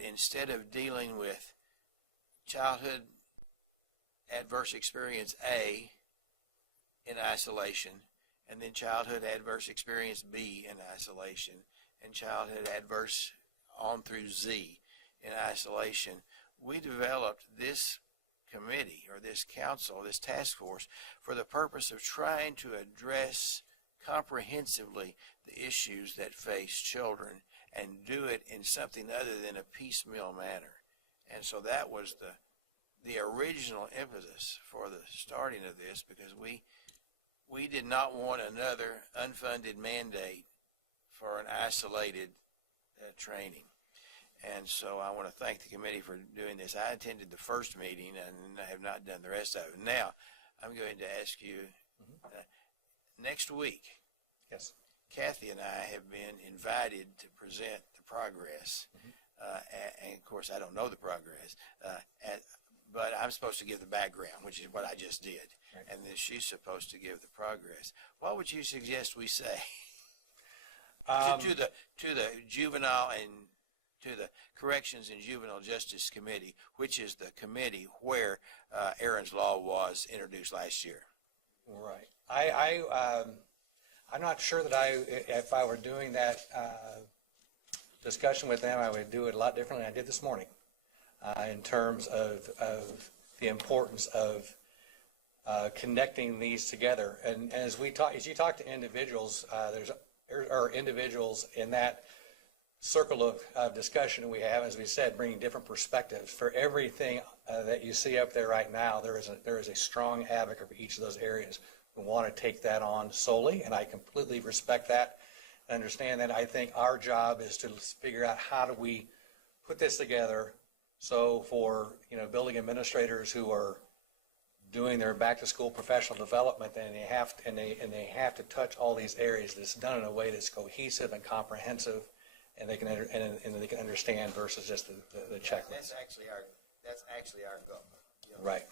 instead of dealing with childhood adverse experience A in isolation, and then childhood adverse experience B in isolation, and childhood adverse on through Z in isolation, we developed this committee or this council, this task force, for the purpose of trying to address comprehensively the issues that face children and do it in something other than a piecemeal manner. And so that was the original impetus for the starting of this, because we did not want another unfunded mandate for an isolated training. And so I want to thank the committee for doing this. I attended the first meeting and I have not done the rest of it. Now, I'm going to ask you, next week, Yes. Kathy and I have been invited to present the progress. And of course, I don't know the progress, but I'm supposed to give the background, which is what I just did. Right. And then she's supposed to give the progress. What would you suggest we say to the juvenile and to the Corrections and Juvenile Justice Committee, which is the committee where Aaron's Law was introduced last year? Right. I'm not sure that if I were doing that discussion with them, I would do it a lot differently than I did this morning in terms of the importance of connecting these together. And as you talk to individuals, there are individuals in that circle of discussion we have, as we said, bringing different perspectives. For everything that you see up there right now, there is a strong advocate for each of those areas. We want to take that on solely, and I completely respect that and understand that. I think our job is to figure out how do we put this together. So for building administrators who are doing their back-to-school professional development, and they have to touch all these areas. That's done in a way that's cohesive and comprehensive, and they can understand versus just the checklist. That's actually our goal. Right.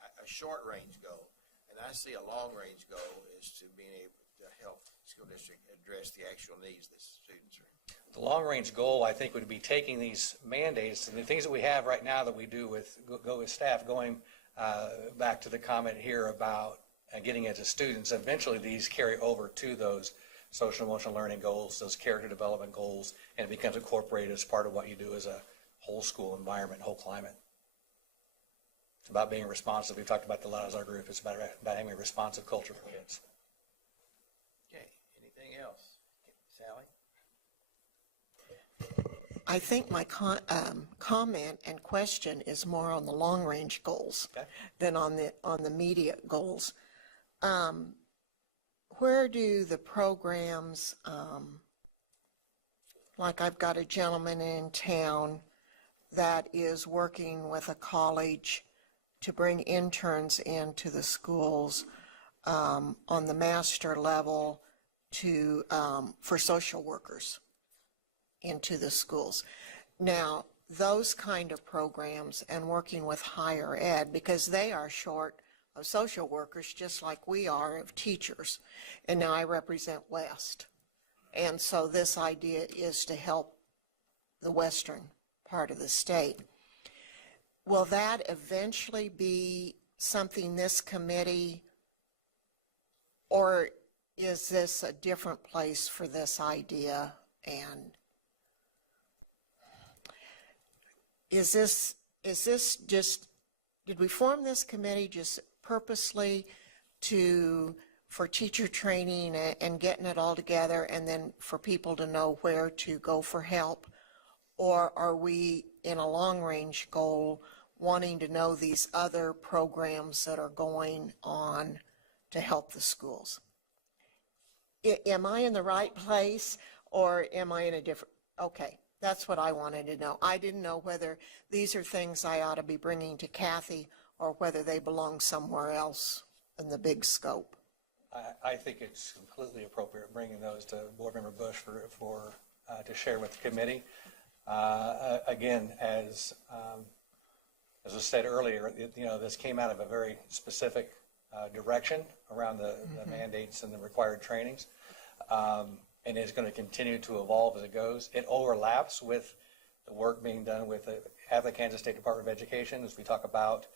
A short-range goal, and I see a long-range goal is to being able to help the school district address the actual needs that students are. The long-range goal, I think, would be taking these mandates and the things that we have right now that we do go with staff, going back to the comment here about getting into students. Eventually, these carry over to those social emotional learning goals, those character development goals, and it becomes incorporated as part of what you do as a whole school environment, whole climate. It's about being responsive. We talked about that a lot as our group. It's about having a responsive culture for kids. Okay. Anything else? Sally? I think my comment and question is more on the long-range goals than on the immediate goals. Where do the programs, like I've got a gentleman in town that is working with a college to bring interns into the schools on the master level for social workers into the schools. Now, those kind of programs and working with higher ed, because they are short of social workers just like we are of teachers. And now I represent West. And so this idea is to help the western part of the state. Will that eventually be something this committee, or is this a different place for this idea? And is this just, did we form this committee just purposely for teacher training and getting it all together and then for people to know where to go for help? Or are we in a long-range goal wanting to know these other programs that are going on to help the schools? Am I in the right place or am I in a different, okay. That's what I wanted to know. I didn't know whether these are things I ought to be bringing to Kathy or whether they belong somewhere else in the big scope. I think it's completely appropriate bringing those to Board Member Bush to share with the committee. Again, as was said earlier, this came out of a very specific direction around the mandates and the required trainings. And is going to continue to evolve as it goes. It overlaps with the work being done at the Kansas State Department of Education as we talk about,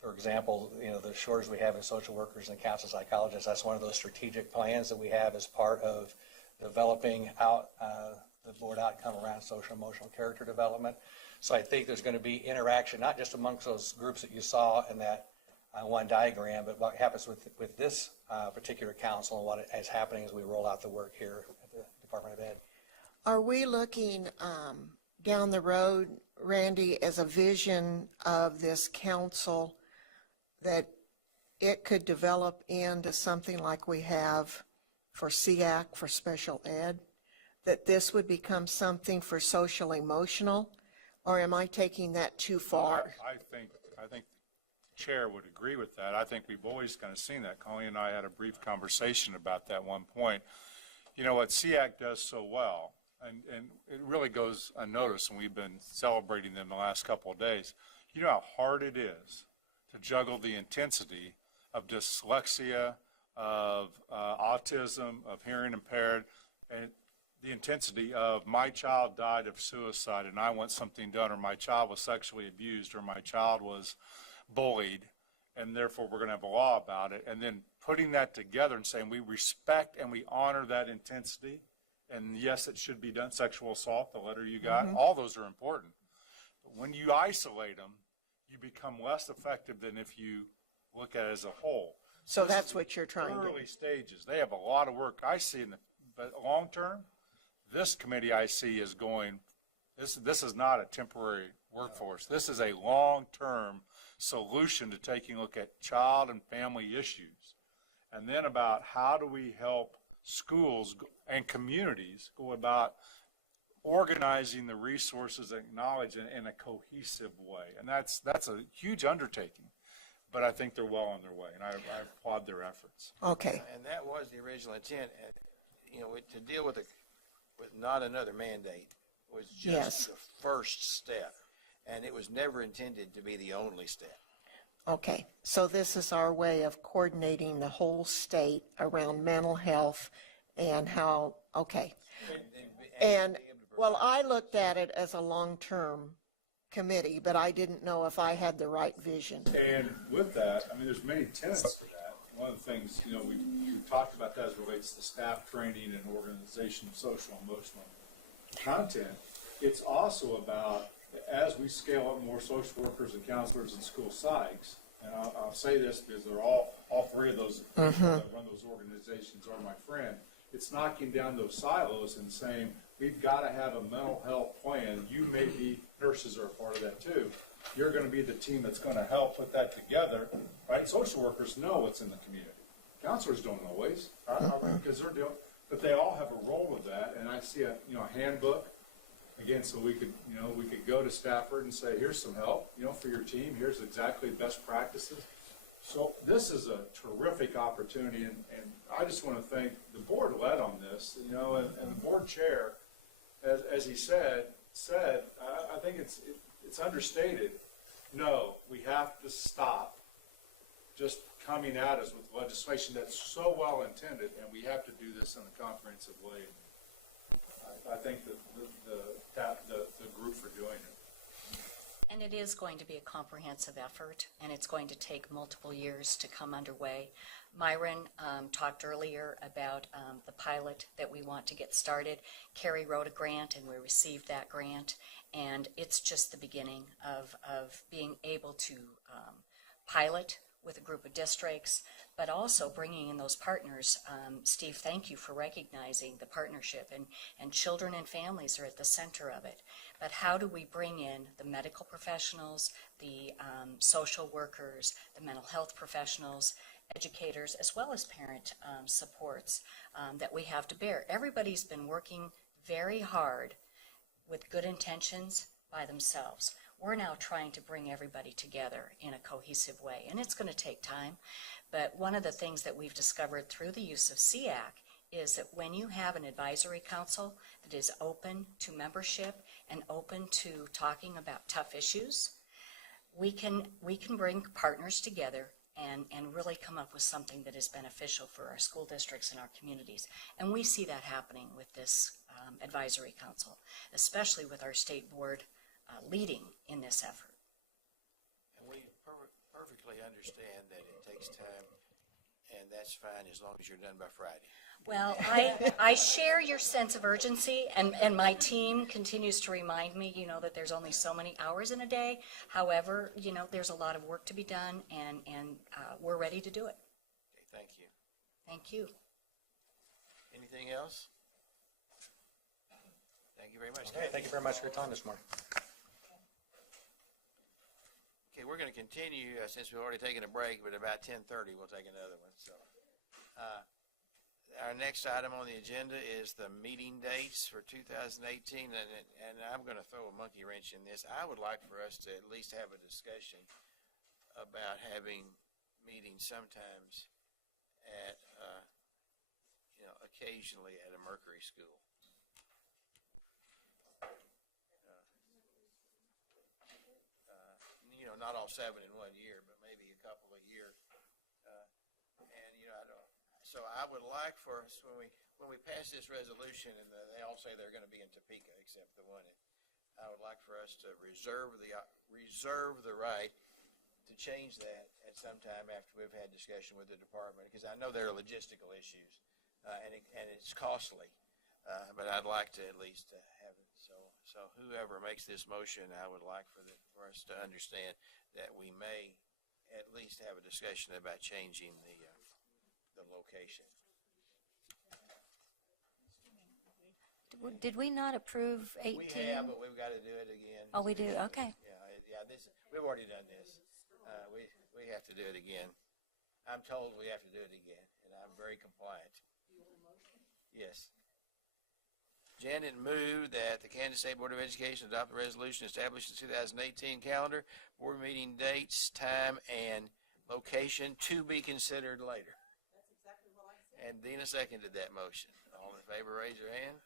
for example, the shortage we have in social workers and counselor psychologists. That's one of those strategic plans that we have as part of developing out the board outcome around social emotional character development. So I think there's going to be interaction, not just amongst those groups that you saw in that one diagram, but what happens with this particular council and what is happening as we roll out the work here at the Department of Ed. Are we looking down the road, Randy, as a vision of this council, that it could develop into something like we have for SEAC, for special ed, that this would become something for social emotional, or am I taking that too far? I think the chair would agree with that. I think we've always kind of seen that. Colleen and I had a brief conversation about that one point. You know, what SEAC does so well, and it really goes unnoticed, and we've been celebrating them the last couple of days. You know how hard it is to juggle the intensity of dyslexia, of autism, of hearing impaired, and the intensity of my child died of suicide and I want something done, or my child was sexually abused, or my child was bullied, and therefore we're going to have a law about it. And then putting that together and saying we respect and we honor that intensity, and yes, it should be done. Sexual assault, the letter you got, all those are important. But when you isolate them, you become less effective than if you look at it as a whole. So that's what you're trying to do. Early stages, they have a lot of work. I see but long term, this committee I see is going, this is not a temporary workforce. This is a long-term solution to taking a look at child and family issues. And then about how do we help schools and communities go about organizing the resources and knowledge in a cohesive way. And that's a huge undertaking. But I think they're well on their way, and I applaud their efforts. Okay. And that was the original intent. You know, to deal with not another mandate was just the first step, and it was never intended to be the only step. Okay, so this is our way of coordinating the whole state around mental health and how, okay. And, well, I looked at it as a long-term committee, but I didn't know if I had the right vision. And with that, I mean, there's many tenets to that. One of the things, you know, we've talked about that as it relates to staff training and organization of social and emotional content. It's also about, as we scale up more social workers and counselors and school psychs, and I'll say this because they're all three of those people that run those organizations are my friend, it's knocking down those silos and saying, we've got to have a mental health plan. You may be, nurses are a part of that too. You're going to be the team that's going to help put that together, right? Social workers know what's in the community. Counselors don't always, because they're doing, but they all have a role with that. And I see a handbook, again, so we could go to Stafford and say, here's some help, for your team. Here's exactly best practices. So this is a terrific opportunity, and I just want to thank the board led on this, and the board chair, as he said, I think it's understated. No, we have to stop just coming at us with legislation that's so well intended, and we have to do this in a comprehensive way. I think the group for doing it. And it is going to be a comprehensive effort, and it's going to take multiple years to come underway. Myron talked earlier about the pilot that we want to get started. Carrie wrote a grant, and we received that grant, and it's just the beginning of being able to pilot with a group of districts, but also bringing in those partners. Steve, thank you for recognizing the partnership, and children and families are at the center of it. But how do we bring in the medical professionals, the social workers, the mental health professionals, educators, as well as parent supports that we have to bear? Everybody's been working very hard with good intentions by themselves. We're now trying to bring everybody together in a cohesive way, and it's going to take time. But one of the things that we've discovered through the use of SEAC is that when you have an advisory council that is open to membership and open to talking about tough issues, we can bring partners together and really come up with something that is beneficial for our school districts and our communities. And we see that happening with this advisory council, especially with our state board leading in this effort. And we perfectly understand that it takes time, and that's fine as long as you're done by Friday. Well, I share your sense of urgency, and my team continues to remind me, that there's only so many hours in a day. However, there's a lot of work to be done, and we're ready to do it. Okay, thank you. Thank you. Anything else? Thank you very much. Okay, thank you very much for your time this morning. Okay, we're going to continue, since we've already taken a break, but about 10:30 we'll take another one. So, our next item on the agenda is the meeting dates for 2018, and I'm going to throw a monkey wrench in this. I would like for us to at least have a discussion about having meetings sometimes at, occasionally at a Mercury school. Not all 7 in 1 year, but maybe a couple a year. So I would like for us, when we pass this resolution, and they all say they're going to be in Topeka, except the one, I would like for us to reserve the right to change that at some time after we've had discussion with the department, because I know there are logistical issues, and it's costly, but I'd like to at least have it. So whoever makes this motion, I would like for us to understand that we may at least have a discussion about changing the location. Did we not approve 18? We have, but we've got to do it again. Oh, we do? Okay. Yeah. We've already done this. We have to do it again. I'm told we have to do it again, and I'm very compliant. Yes. Janet moved that the Kansas State Board of Education adopt the resolution establishing the 2018 calendar, board meeting dates, time, and location to be considered later. That's exactly what I said. And Dina seconded that motion. All in favor, raise your hand.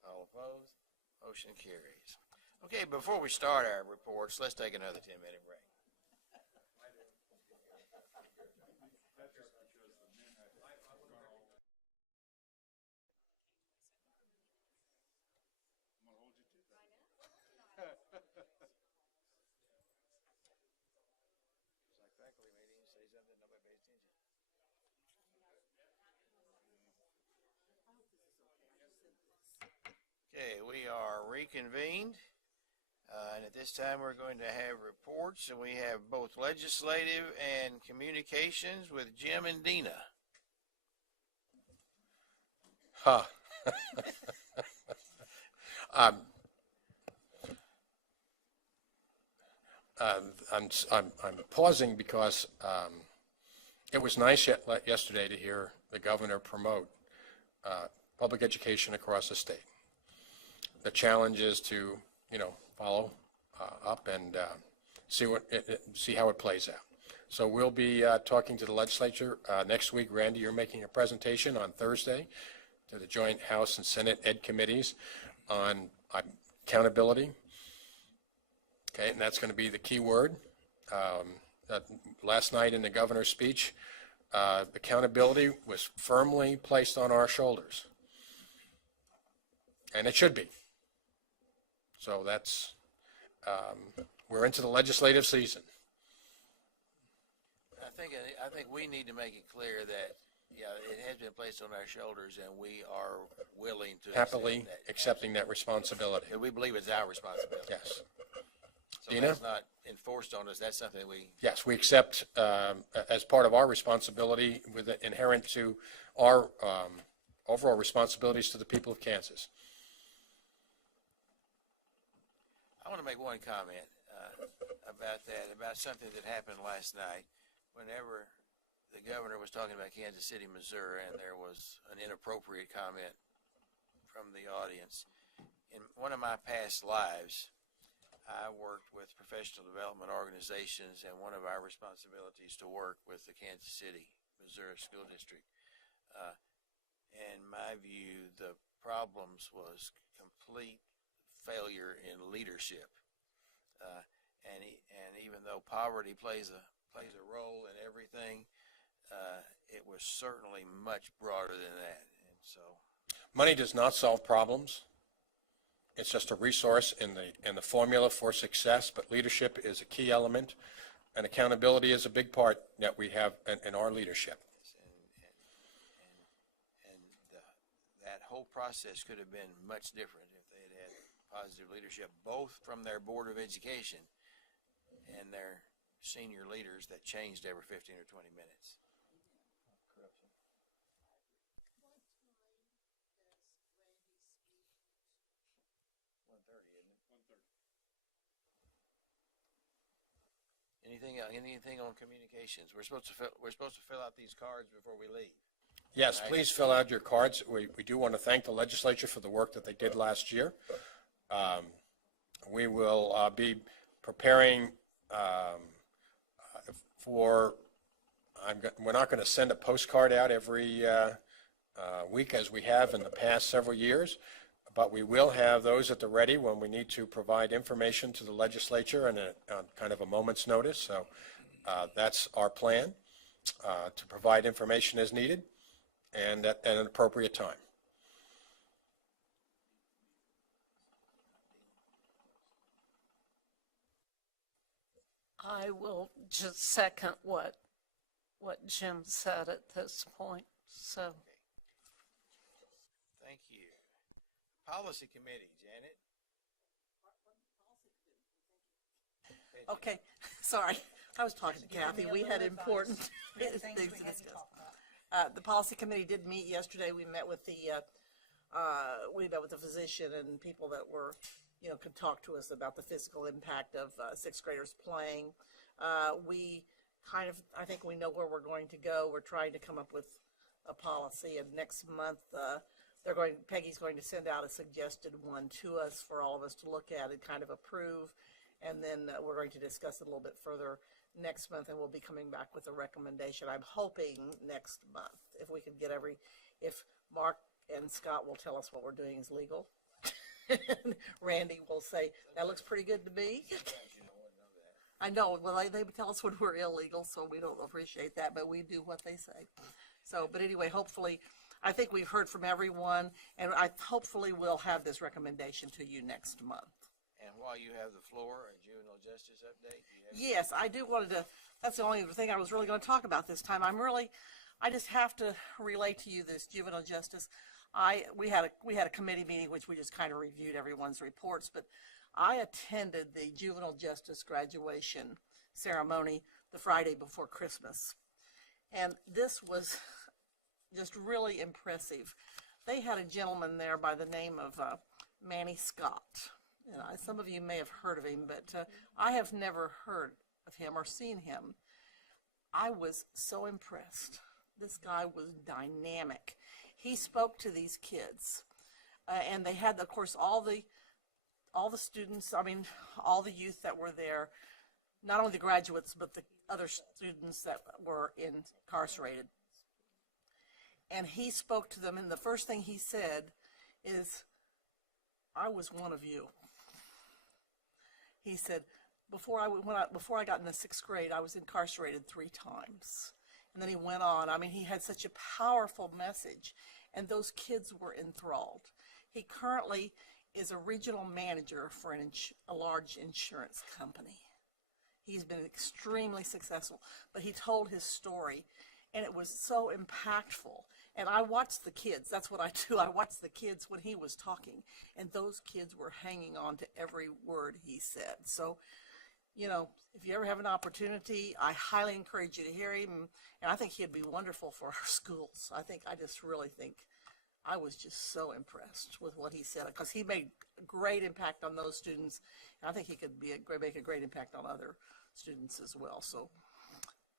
All opposed? Motion carries. Okay, before we start our reports, let's take another 10-minute break. Okay, we are reconvened, and at this time we're going to have reports, and we have both legislative and communications with Jim and Dina. Huh. I'm pausing because it was nice yesterday to hear the governor promote public education across the state. The challenge is to, follow up and see how it plays out. So we'll be talking to the legislature next week. Randy, you're making a presentation on Thursday to the joint House and Senate Ed committees on accountability. Okay, and that's going to be the key word. Last night in the governor's speech, accountability was firmly placed on our shoulders. And it should be. So that's, we're into the legislative season. I think we need to make it clear that, it has been placed on our shoulders, and we are willing to happily accepting that responsibility. And we believe it's our responsibility. Yes. So Dina? that's not enforced on us. That's something Yes, we accept as part of our responsibility inherent to our overall responsibilities to the people of Kansas. I want to make one comment about that, about something that happened last night. Whenever the governor was talking about Kansas City, Missouri, and there was an inappropriate comment from the audience. In one of my past lives, I worked with professional development organizations, and one of our responsibilities to work with the Kansas City, Missouri School District. In my view, the problems was complete failure in leadership. And even though poverty plays a role in everything, it was certainly much broader than that. And so, money does not solve problems. It's just a resource in the formula for success, but leadership is a key element, and accountability is a big part that we have in our leadership. And that whole process could have been much different if they had had positive leadership, both from their Board of Education and their senior leaders that changed every 15 or 20 minutes. Anything on communications? We're supposed to fill out these cards before we leave. Yes, Right. please fill out your cards. We do want to thank the legislature for the work that they did last year. We will be preparing for, we're not going to send a postcard out every week as we have in the past several years, but we will have those at the ready when we need to provide information to the legislature and on kind of a moment's notice. So that's our plan, to provide information as needed and at an appropriate time. I will just second what Jim said at this point. So, Thank you. Policy Committee, Janet. Okay, sorry. I was talking to Kathy. We had important things to discuss. The policy committee did meet yesterday. We met with the physician and people that were, could talk to us about the physical impact of sixth graders playing. I think we know where we're going to go. We're trying to come up with a policy, and next month Peggy's going to send out a suggested one to us for all of us to look at and kind of approve, and then we're going to discuss it a little bit further next month, and we'll be coming back with a recommendation. I'm hoping next month, if we can get if Mark and Scott will tell us what we're doing is legal. Randy will say, that looks pretty good to me. I know, well, they tell us when we're illegal, so we don't appreciate that, but we do what they say. So, but anyway, hopefully, I think we've heard from everyone, and hopefully we'll have this recommendation to you next month. And while you have the floor, a juvenile justice update? Yes, I do wanted to, that's the only thing I was really going to talk about this time. I just have to relate to you this juvenile justice. We had a committee meeting, which we just kind of reviewed everyone's reports, but I attended the juvenile justice graduation ceremony the Friday before Christmas. And this was just really impressive. They had a gentleman there by the name of Manny Scott. Some of you may have heard of him, but I have never heard of him or seen him. I was so impressed. This guy was dynamic. He spoke to these kids, and they had, of course, all the students, all the youth that were there, not only the graduates, but the other students that were incarcerated. And he spoke to them, and the first thing he said is, I was one of you. He said, before I got in the sixth grade, I was incarcerated 3 times. And then he went on. He had such a powerful message, and those kids were enthralled. He currently is a regional manager for a large insurance company. He's been extremely successful, but he told his story, and it was so impactful. And I watched the kids. That's what I do. I watched the kids when he was talking, and those kids were hanging on to every word he said. So, if you ever have an opportunity, I highly encourage you to hear him, and I think he'd be wonderful for our schools. I just really think I was just so impressed with what he said, because he made a great impact on those students, and I think he could make a great impact on other students as well. So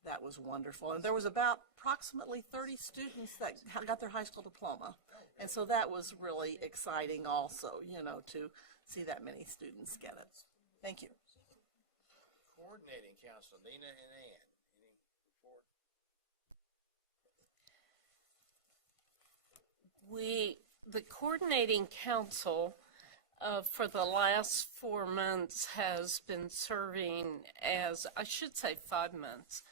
that was wonderful. And there was approximately 30 students that got their high school diploma, and so that was really exciting also, to see that many students get it. Thank you. Coordinating Council, Nina and Ann. The Coordinating Council for the last 4 months has been serving as, 5 months,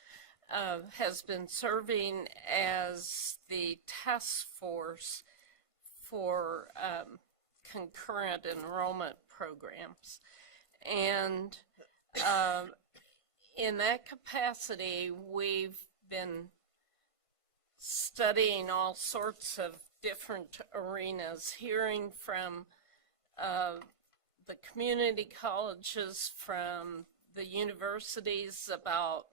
has been serving as the task force for concurrent enrollment programs. And in that capacity, we've been studying all sorts of different arenas, hearing from the community colleges, from the universities about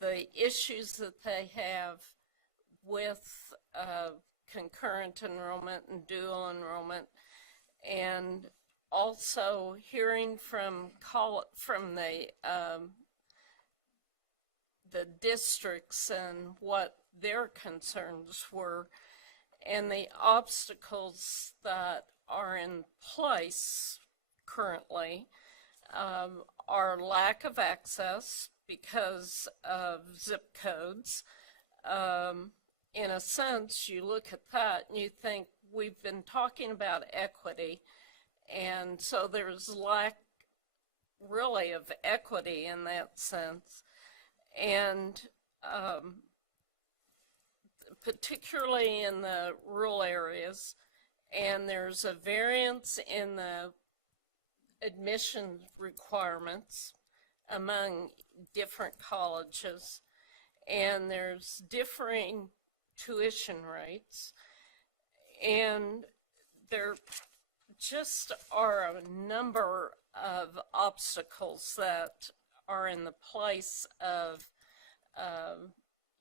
the issues that they have with concurrent enrollment and dual enrollment, and also hearing from the the districts and what their concerns were, and the obstacles that are in place currently are lack of access because of zip codes. In a sense, you look at that and you think, we've been talking about equity, and so there's lack really of equity in that sense. And particularly in the rural areas, and there's a variance in the admission requirements among different colleges, and there's differing tuition rates, and there just are a number of obstacles that are in the place of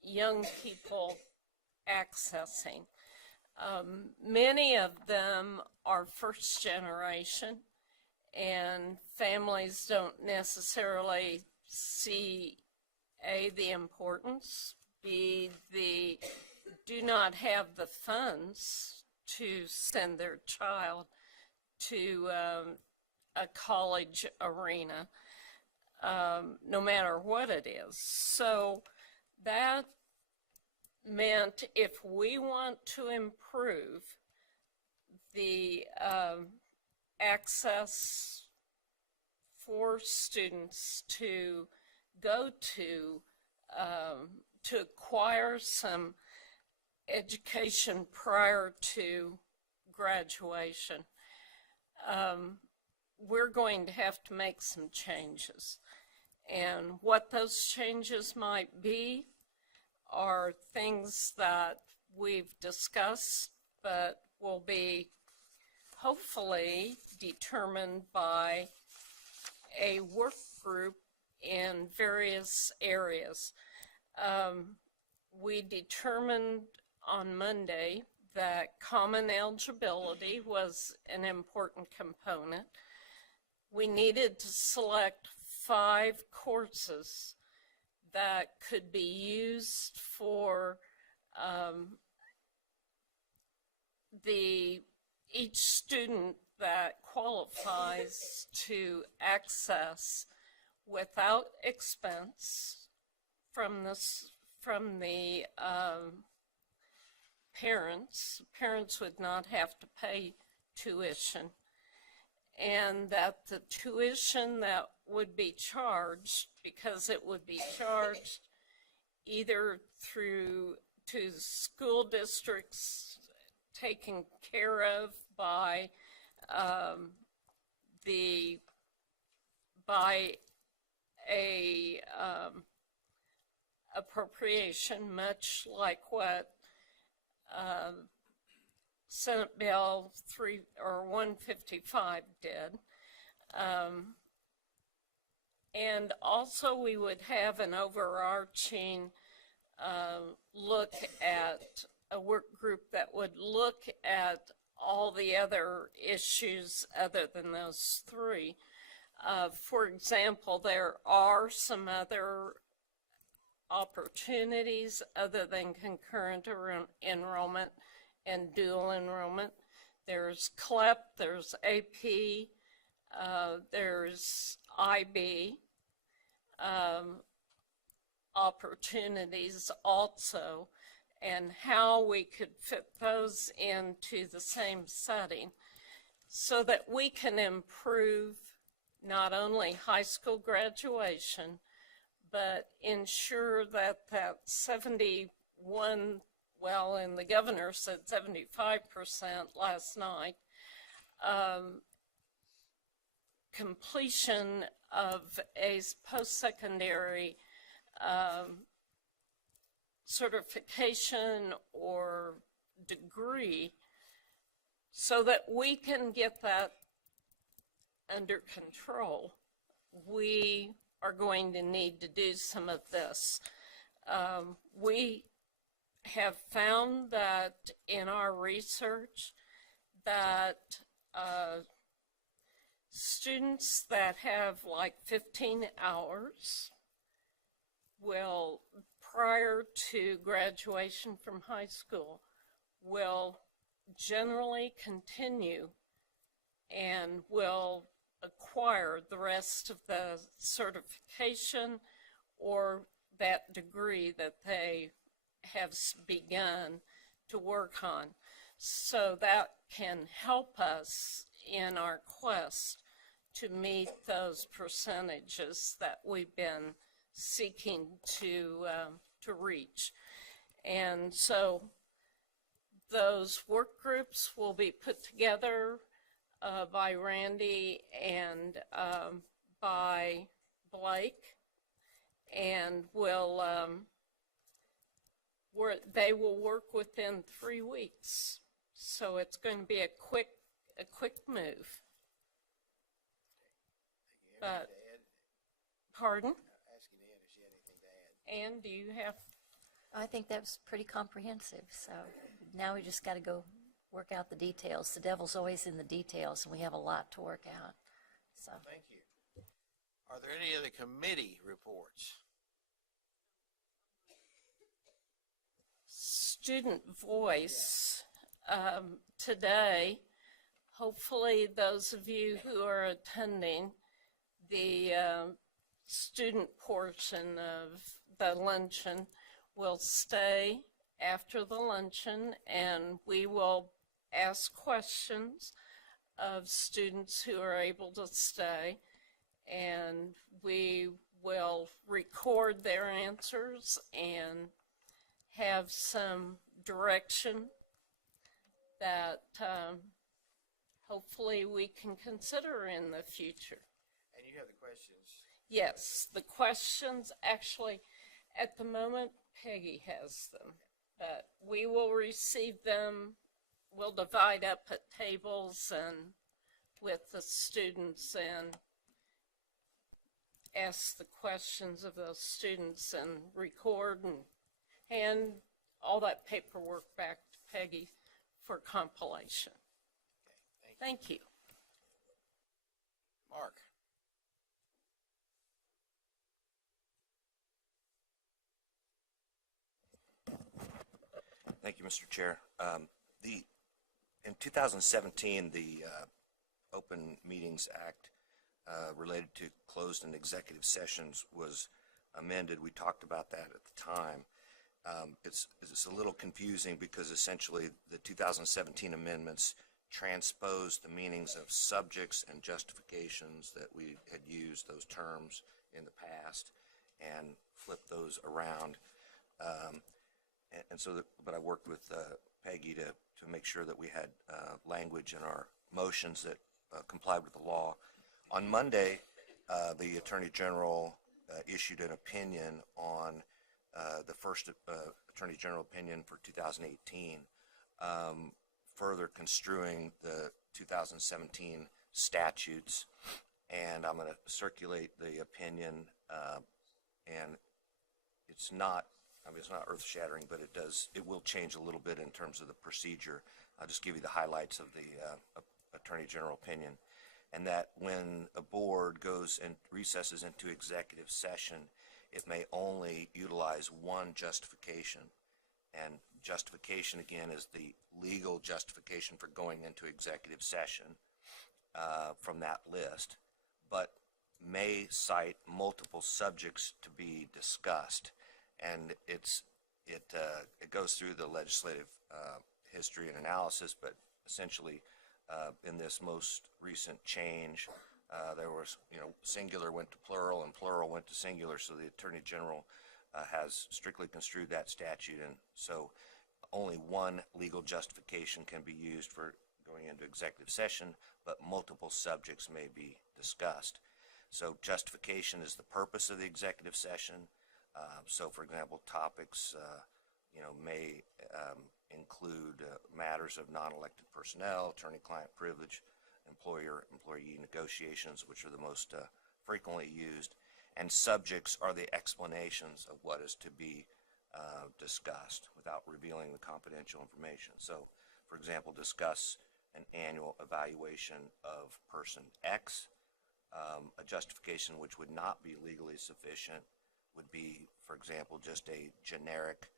young people accessing. Many of them are first generation, and families don't necessarily see A, the importance, B, the do not have the funds to send their child to a college arena, no matter what it is. So that meant if we want to improve the access for students to go to acquire some education prior to graduation, we're going to have to make some changes. And what those changes might be are things that we've discussed, but will be hopefully determined by a work group in various areas. We determined on Monday that common eligibility was an important component. We needed to select 5 courses that could be used for each student that qualifies to access without expense from the parents. Parents would not have to pay tuition, and that the tuition that would be charged, because it would be charged either through to school districts taken care of by a appropriation, much like what Senate Bill 155 did. And also we would have an overarching look at a work group that would look at all the other issues other than those 3. For example, there are some other opportunities other than concurrent enrollment and dual enrollment. There's CLEP, there's AP, there's IB opportunities also, and how we could fit those into the same setting so that we can improve not only high school graduation, but ensure that that 71, well, and the governor said 75% last night, completion of a post-secondary certification or degree, so that we can get that under control. We are going to need to do some of this. We have found that in our research that students that have like 15 hours will, prior to graduation from high school, will generally continue and will acquire the rest of the certification or that degree that they have begun to work on. So that can help us in our quest to meet those percentages that we've been seeking to reach. And so those work groups will be put together by Randy and by Blake, and they will work within 3 weeks. So it's going to be a quick move. But, pardon? Ann, do you have? I think that was pretty comprehensive. So now we just got to go work out the details. The devil's always in the details, and we have a lot to work out. So Thank you. Are there any other committee reports? Student voice today. Hopefully those of you who are attending the student portion of the luncheon will stay after the luncheon, and we will ask questions of students who are able to stay, and we will record their answers and have some direction that hopefully we can consider in the future. And you have the questions? Yes, the questions actually, at the moment, Peggy has them, but we will receive them. We'll divide up at tables and with the students and ask the questions of those students and record and hand all that paperwork back to Peggy for compilation. Okay, thank you. Mark. Thank you, Mr. Chair. In 2017, the Open Meetings Act related to closed and executive sessions was amended. We talked about that at the time. It's a little confusing because essentially the 2017 amendments transposed the meanings of subjects and justifications that we had used those terms in the past and flipped those around. But I worked with Peggy to make sure that we had language in our motions that complied with the law. On Monday, the Attorney General issued an opinion on the first Attorney General opinion for 2018, further construing the 2017 statutes, and I'm going to circulate the opinion, and it's not earth-shattering, but it will change a little bit in terms of the procedure. I'll just give you the highlights of the Attorney General opinion, and that when a board goes and recesses into executive session, it may only utilize one justification, and justification again is the legal justification for going into executive session from that list, but may cite multiple subjects to be discussed. And it goes through the legislative history and analysis, but essentially in this most recent change, there was, singular went to plural and plural went to singular, so the Attorney General has strictly construed that statute, and so only one legal justification can be used for going into executive session, but multiple subjects may be discussed. So justification is the purpose of the executive session. So, for example, topics, may include matters of non-elected personnel, attorney-client privilege, employer-employee negotiations, which are the most frequently used, and subjects are the explanations of what is to be discussed without revealing the confidential information. So, for example, discuss an annual evaluation of person X. A justification which would not be legally sufficient would be, for for example, just a generic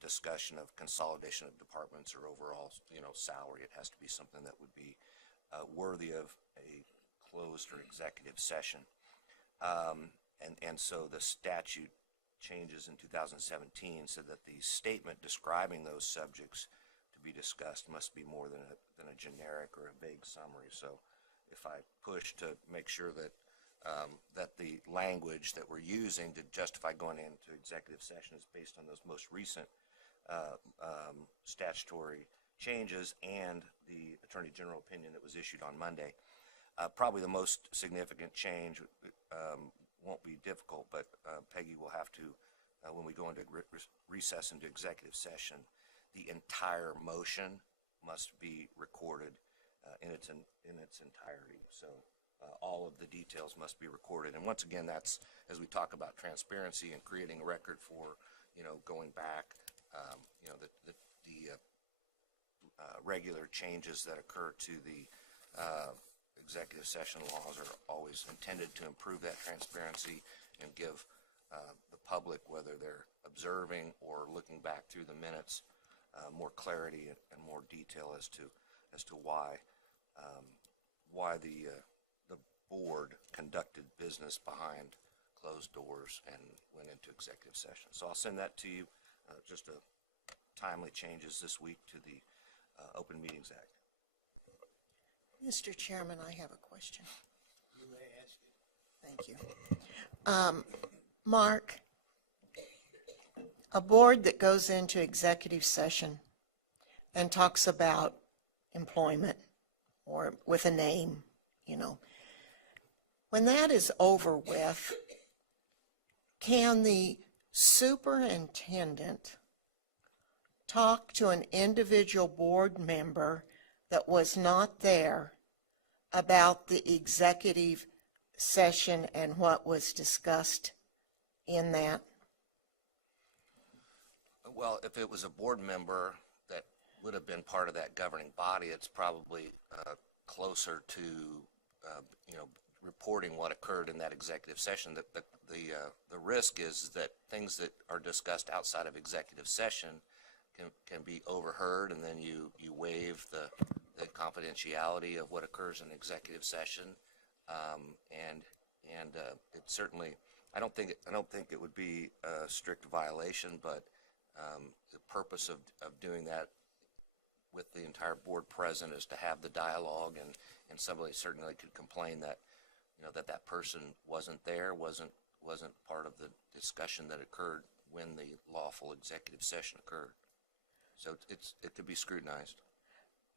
discussion of consolidation of departments or overall, salary. It has to be something that would be worthy of a closed or executive session. And so the statute changes in 2017 so that the statement describing those subjects to be discussed must be more than a generic or a vague summary. So if I push to make sure that that the language that we're using to justify going into executive session is based on those most recent statutory changes and the Attorney General opinion that was issued on Monday. Probably the most significant change won't be difficult, but Peggy will have to, when we go into recess into executive session, the entire motion must be recorded in its entirety. So all of the details must be recorded. And once again, that's as we talk about transparency and creating a record for, going back, the regular changes that occur to the executive session laws are always intended to improve that transparency and give the public, whether they're observing or looking back through the minutes, more clarity and more detail as to why the board conducted business behind closed doors and went into executive session. So I'll send that to you, just a timely changes this week to the Open Meetings Act. Mr. Chairman, I have a question. You may ask it. Thank you. Mark, a board that goes into executive session and talks about employment or with a name, when that is over with, can the superintendent talk to an individual board member that was not there about the executive session and what was discussed in that? Well, if it was a board member that would have been part of that governing body, it's probably closer to, reporting what occurred in that executive session. The risk is that things that are discussed outside of executive session can be overheard, and then you waive the confidentiality of what occurs in executive session, and it certainly, I don't think it would be a strict violation, but the purpose of doing that with the entire board present is to have the dialogue, and somebody certainly could complain that that person wasn't there, wasn't part of the discussion that occurred when the lawful executive session occurred. So it could be scrutinized.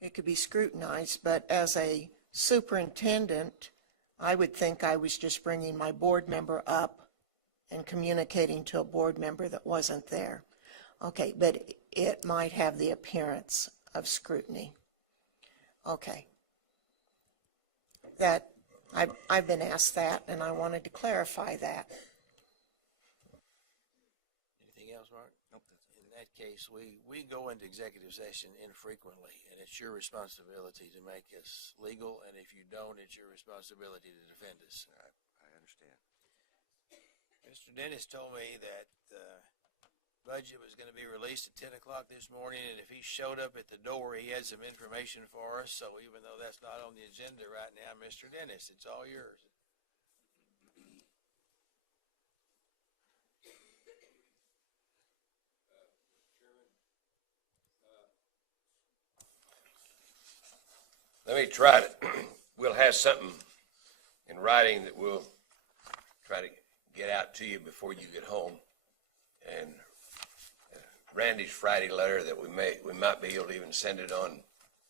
It could be scrutinized, but as a superintendent, I would think I was just bringing my board member up and communicating to a board member that wasn't there. Okay, but it might have the appearance of scrutiny. Okay. That, I've been asked that, and I wanted to clarify that. Anything else, Mark? Nope. In that case, we go into executive session infrequently, and it's your responsibility to make us legal, and if you don't, it's your responsibility to defend us. I understand. Mr. Dennis told me that the budget was going to be released at 10 o'clock this morning, and if he showed up at the door, he had some information for us. So even though that's not on the agenda right now, Mr. Dennis, it's all yours. Let me try to, we'll have something in writing that we'll try to get out to you before you get home. And Randy's Friday letter that we might be able to even send it on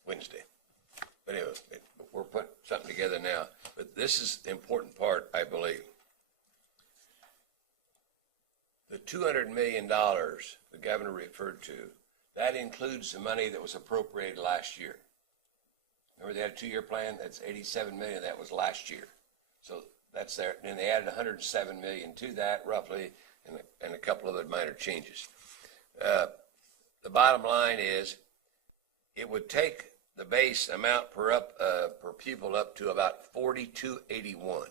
Wednesday. But anyway, we're putting something together now. But this is the important part, I believe. The $200 million the governor referred to, that includes the money that was appropriated last year. Remember they had a 2-year plan? That's $87 million. That was last year. So that's there. And they added $107 million to that, roughly, and a couple other minor changes. The bottom line is it would take the base amount per pupil up to about $4,281.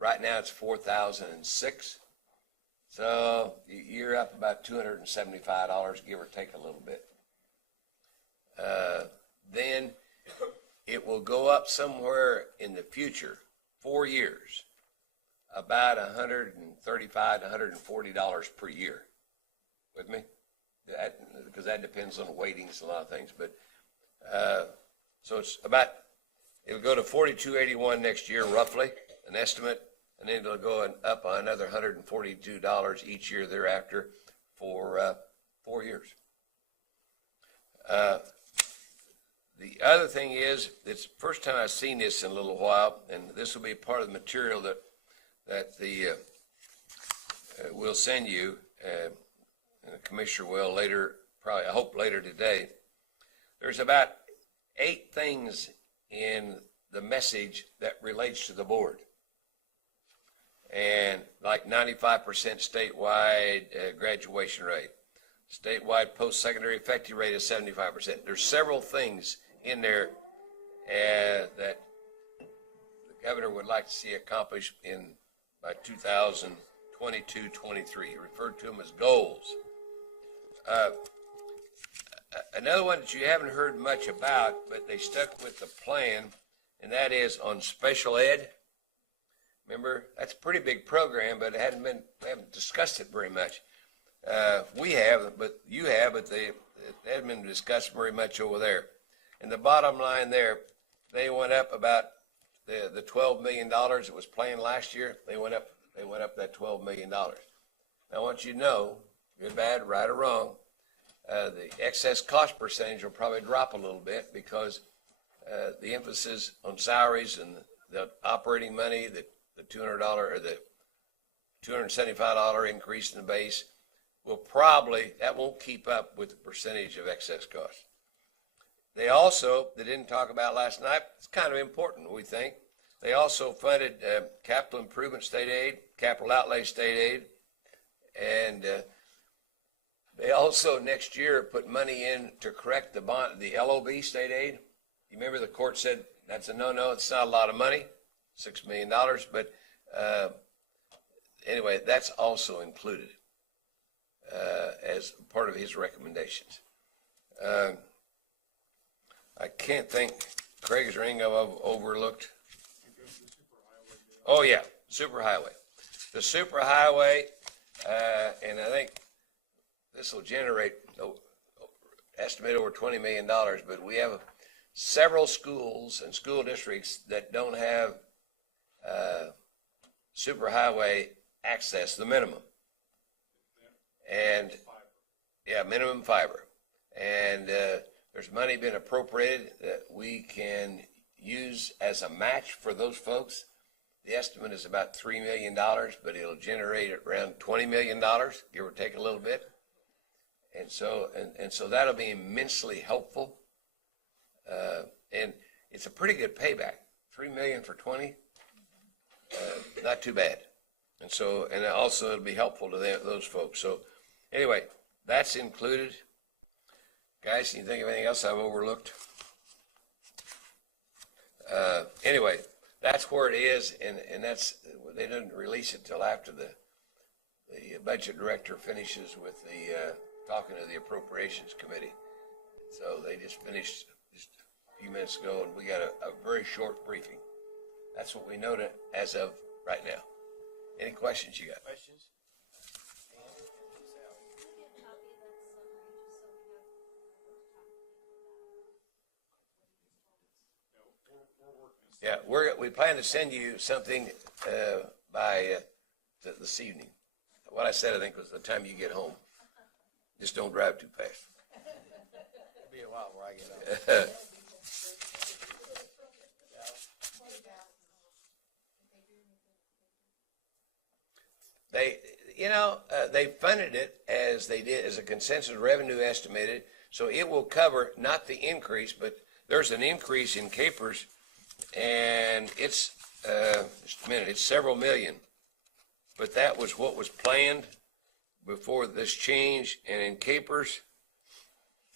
Right now it's $4,006. So So you're up about $275, give or take a little bit. Then it will go up somewhere in the future, 4 years, about $135 to $140 per year. With me? Because that depends on weightings and a lot of things. But so it's about, it'll go to $42.81 next year, roughly, an estimate, and then it'll go up another $142 each year thereafter for 4 years. The other thing is, it's the first time I've seen this in a little while, and this will be part of the material that the we'll send you, and the commissioner will later, probably I hope later today. There's about 8 things in the message that relates to the board, and like 95% statewide graduation rate, statewide post-secondary effective rate of 75%. There's several things in there that the governor would like to see accomplished by 2022-23. He referred to them as goals. Another one that you haven't heard much about, but they stuck with the plan, and that is on special ed. Remember, that's a pretty big program, but we haven't discussed it very much. We have, but you have, but it hasn't been discussed very much over there. And the bottom line there, they went up about the $12 million that was planned last year. They went up that $12 million. Now I want you to know, good, bad, right or wrong, the excess cost percentage will probably drop a little bit because the emphasis on salaries and the operating money, the $200 or the $275 increase in the base that won't keep up with the percentage of excess cost. They didn't talk about last night, it's kind of important, we think. They also funded capital improvement state aid, capital outlay state aid, and they also next year put money in to correct the LOB state aid. You remember the court said that's a no-no, it's not a lot of money, $6 million, but anyway, that's also included as part of his recommendations. I can't think, Craig, is there anything I've overlooked? Oh yeah, superhighway. The superhighway, and I think this will generate, estimate over $20 million, but we have several schools and school districts that don't have superhighway access, the minimum. And, yeah, minimum fiber. And there's money been appropriated that we can use as a match for those folks. The estimate is about $3 million, but it'll generate around $20 million, give or take a little bit. And so that'll be immensely helpful. And it's a pretty good payback. $3 million for 20, not too bad. And also it'll be helpful to those folks. So anyway, that's included. Guys, can you think of anything else I've overlooked? Anyway, that's where it is, and they didn't release it till after the budget director finishes with the talking to the appropriations committee. So they just finished just a few minutes ago, and we got a very short briefing. That's what we know as of right now. Any questions you got? Questions? Yeah, we plan to send you something by this evening. What I said, I think, was the time you get home. Just don't drive too fast. It'll be a while before I get home. They funded it as they did as a consensus revenue estimated, so it will cover not the increase, but there's an increase in capers, and it's just a minute, it's several million, but that was what was planned before this change. And in capers,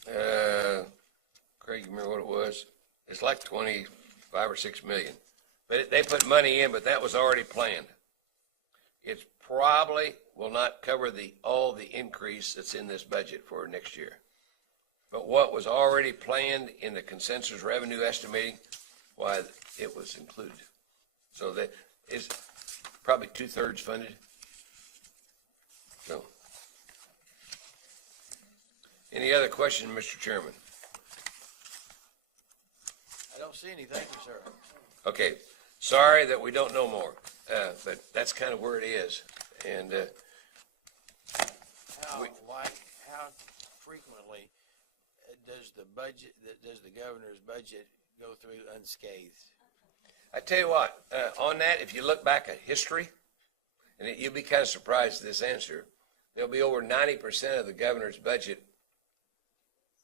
Craig, you remember what it was? It's like 25 or 6 million, but they put money in, but that was already planned. It's probably will not cover all the increase that's in this budget for next year. But what was already planned in the consensus revenue estimating, why it was included. So that is probably 2/3 funded. So, any other question, Mr. Chairman? I don't see any. Thank you, sir. Okay, sorry that we don't know more, but that's kind of where it is. And How frequently does the governor's budget go through unscathed? I tell you what, on that, if you look back at history, and you'll be kind of surprised at this answer, there'll be over 90% of the governor's budget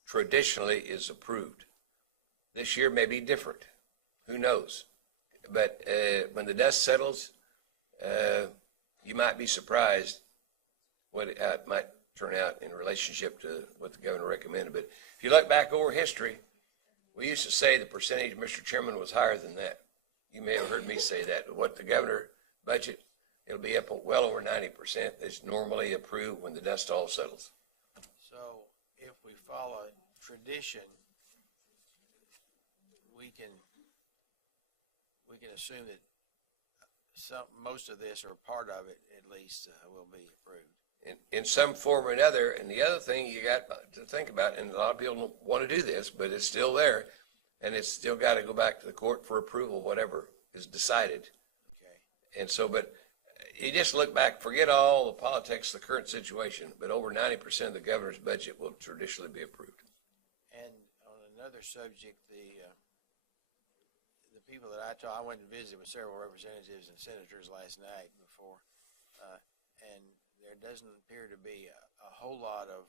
traditionally is approved. This year may be different. Who knows? But when the dust settles, you might be surprised what it might turn out in relationship to what the governor recommended. But if you look back over history, we used to say the percentage, Mr. Chairman, was higher than that. You may have heard me say that. What the governor budget, it'll be up well over 90%. It's normally approved when the dust all settles. So if we follow tradition, we can assume that most of this, or part of it at least, will be approved. In some form or another. And the other thing you got to think about, and a lot of people don't want to do this, but it's still there, and it's still got to go back to the court for approval, whatever is decided. Okay. And so, but you just look back, forget all the politics, the current situation, but over 90% of the governor's budget will traditionally be approved. And on another subject, the people that I went and visited with several representatives and senators last night before, and there doesn't appear to be a whole lot of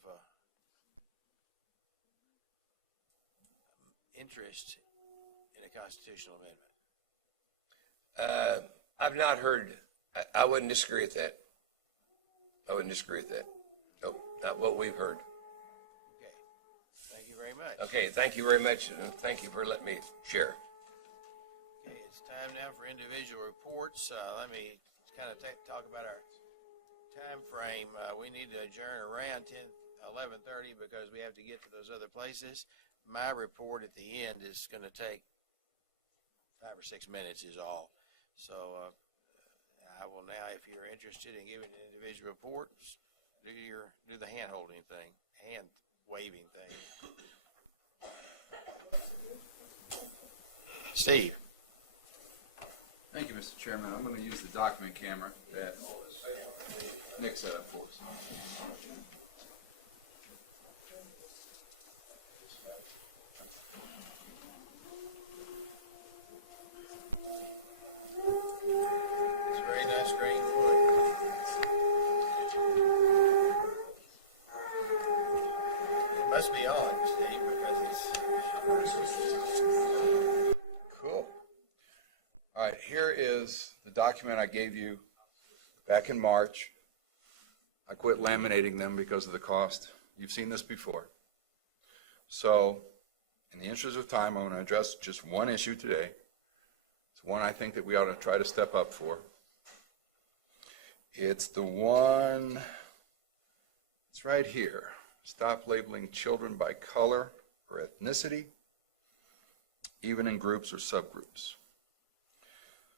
interest in a constitutional amendment. I've not heard, I wouldn't disagree with that. I wouldn't disagree with that. Nope, not what we've heard. Okay. Thank you very much. Okay, thank you very much, and thank you for letting me share. Okay, it's time now for individual reports. Let me kind of talk about our time frame. We need to adjourn around 11:30 because we have to get to those other places. My report at the end is going to take 5 or 6 minutes is all. So I will now, if you're interested in giving an individual report, do the hand holding thing, hand waving thing. Steve. Thank you, Mr. Chairman. I'm going to use the document camera that Nick set up for us. It's a very nice green wood. It must be on, Steve, because it's... Cool. All right, here is the document I gave you back in March. I quit laminating them because of the cost. You've seen this before. So, in the interest of time, I'm going to address just one issue today. It's one I think that we ought to try to step up for. It's the one, it's right here. Stop labeling children by color or ethnicity, even in groups or subgroups.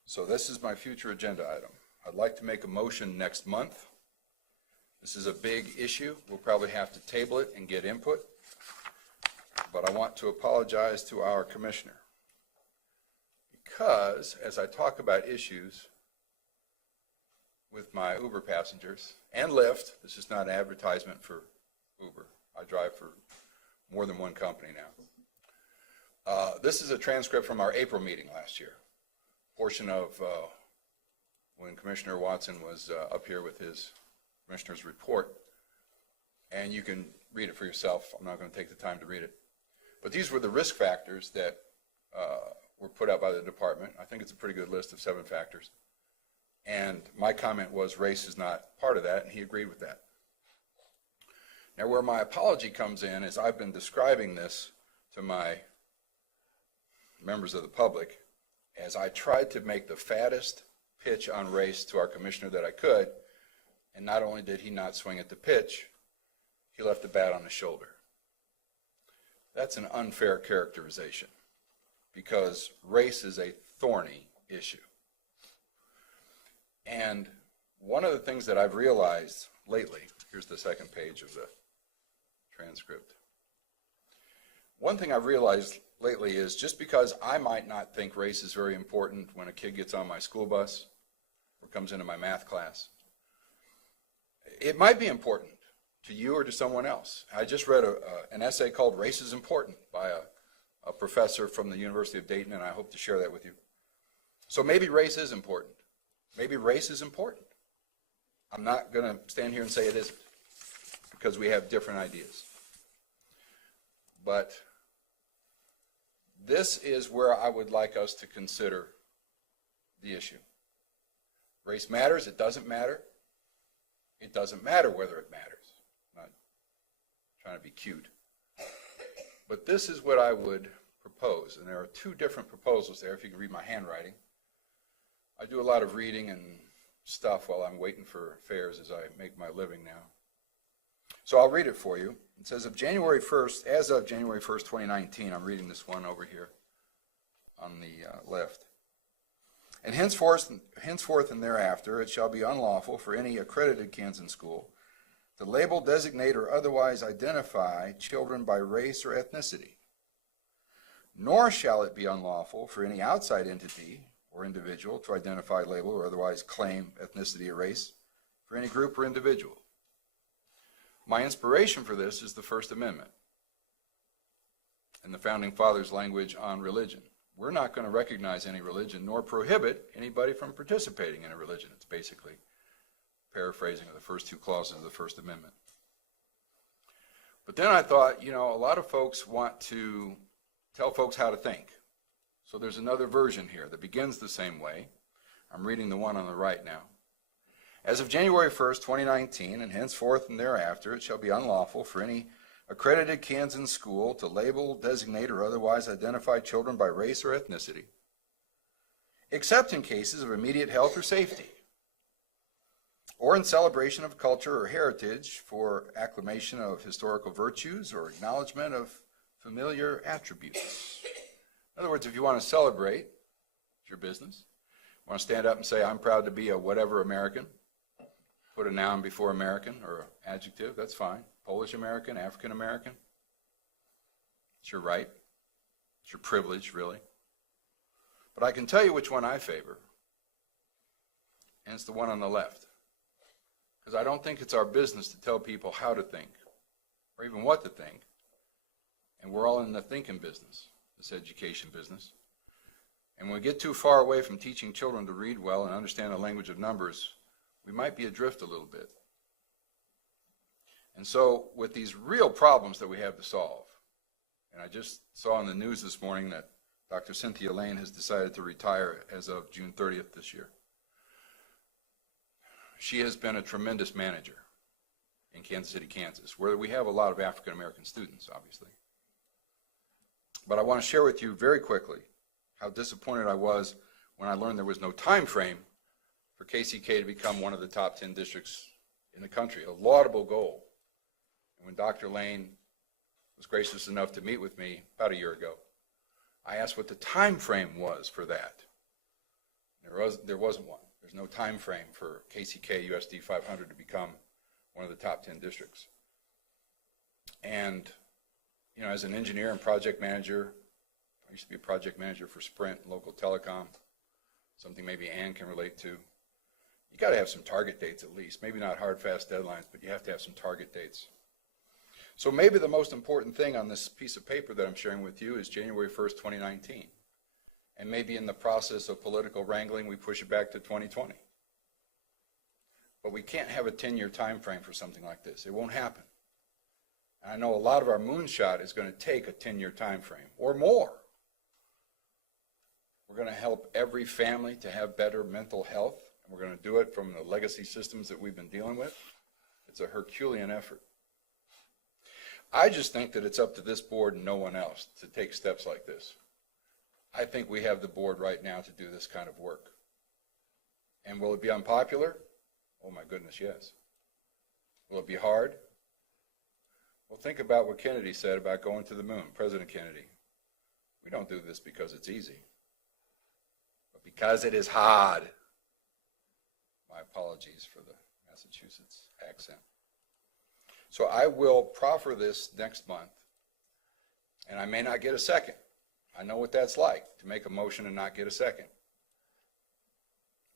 So this is my future agenda item. I'd like to make a motion next month. This is a big issue. We'll probably have to table it and get input. But I want to apologize to our commissioner. Because as I talk about issues with my Uber passengers and Lyft, this is not an advertisement for Uber. I drive for more than one company now. This is a transcript from our April meeting last year. Portion of when Commissioner Watson was up here with his commissioner's report. And you can read it for yourself. I'm not going to take the time to read it. But these were the risk factors that were put out by the department. I think it's a pretty good list of 7 factors. And my comment was race is not part of that, and he agreed with that. Now, where my apology comes in is I've been describing this to my members of the public as I tried to make the fattest pitch on race to our commissioner that I could, And not only did he not swing at the pitch, he left the bat on the shoulder. That's an unfair characterization because race is a thorny issue. And one of the things that I've realized lately, here's the second page of the transcript. One thing I've realized lately is just because I might not think race is very important when a kid gets on my school bus or comes into my math class, it might be important to you or to someone else. I just read an essay called Race is Important by a professor from the University of Dayton, and I hope to share that with you. So maybe race is important. Maybe race is important. I'm not going to stand here and say it isn't, because we have different ideas. But this is where I would like us to consider the issue. Race matters, it doesn't matter. It doesn't matter whether it matters. I'm not trying to be cute. But this is what I would propose, and there are two different proposals there, if you can read my handwriting. I do a lot of reading and stuff while I'm waiting for fairs as I make my living now. So I'll read it for you. It says, as of January 1st, 2019, I'm reading this one over here on the left. And henceforth and thereafter, it shall be unlawful for any accredited Kansan school to label, designate, or otherwise identify children by race or ethnicity. Nor shall it be unlawful for any outside entity or individual to identify, label, or otherwise claim ethnicity or race for any group or individual. My inspiration for this is the First Amendment and the Founding Fathers' language on religion. We're not going to recognize any religion nor prohibit anybody from participating in a religion. It's basically paraphrasing of the first two clauses of the First Amendment. But then I thought, a lot of folks want to tell folks how to think. So there's another version here that begins the same way. I'm reading the one on the right now. As of January 1st, 2019, and henceforth and thereafter, it shall be unlawful for any accredited Kansan school to label, designate, or otherwise identify children by race or ethnicity, except in cases of immediate health or safety, or in celebration of culture or heritage for acclamation of historical virtues or acknowledgement of familiar attributes. In other words, if you want to celebrate, it's your business. You want to stand up and say, I'm proud to be a whatever American, put a noun before American or an adjective, that's fine. Polish American, African American. It's your right. It's your privilege, really. But I can tell you which one I favor, and it's the one on the left. Because I don't think it's our business to tell people how to think, or even what to think. And we're all in the thinking business, this education business. And when we get too far away from teaching children to read well and understand the language of numbers, we might be adrift a little bit. And so with these real problems that we have to solve, and I just saw in the news this morning that Dr. Cynthia Lane has decided to retire as of June 30th this year. She has been a tremendous manager in Kansas City, Kansas, where we have a lot of African American students, obviously. But I want to share with you very quickly how disappointed I was when I learned there was no time frame for KCK to become one of the top 10 districts in the country, a laudable goal. And when Dr. Lane was gracious enough to meet with me about a year ago, I asked what the time frame was for that. There wasn't one. There's no time frame for KCK USD 500 to become one of the top 10 districts. And, as an engineer and project manager, I used to be a project manager for Sprint, local telecom, something maybe Ann can relate to. You got to have some target dates at least. Maybe not hard, fast deadlines, but you have to have some target dates. So maybe the most important thing on this piece of paper that I'm sharing with you is January 1st, 2019. And maybe in the process of political wrangling, we push it back to 2020. But we can't have a 10-year time frame for something like this. It won't happen. And I know a lot of our moonshot is going to take a 10-year time frame or more. We're going to help every family to have better mental health. And we're going to do it from the legacy systems that we've been dealing with. It's a Herculean effort. I just think that it's up to this board and no one else to take steps like this. I think we have the board right now to do this kind of work. And will it be unpopular? Oh my goodness, yes. Will it be hard? Well, think about what Kennedy said about going to the moon, President Kennedy. We don't do this because it's easy, but because it is hard. My apologies for the Massachusetts accent. So I will proffer this next month, and I may not get a second. I know what that's like, to make a motion and not get a second.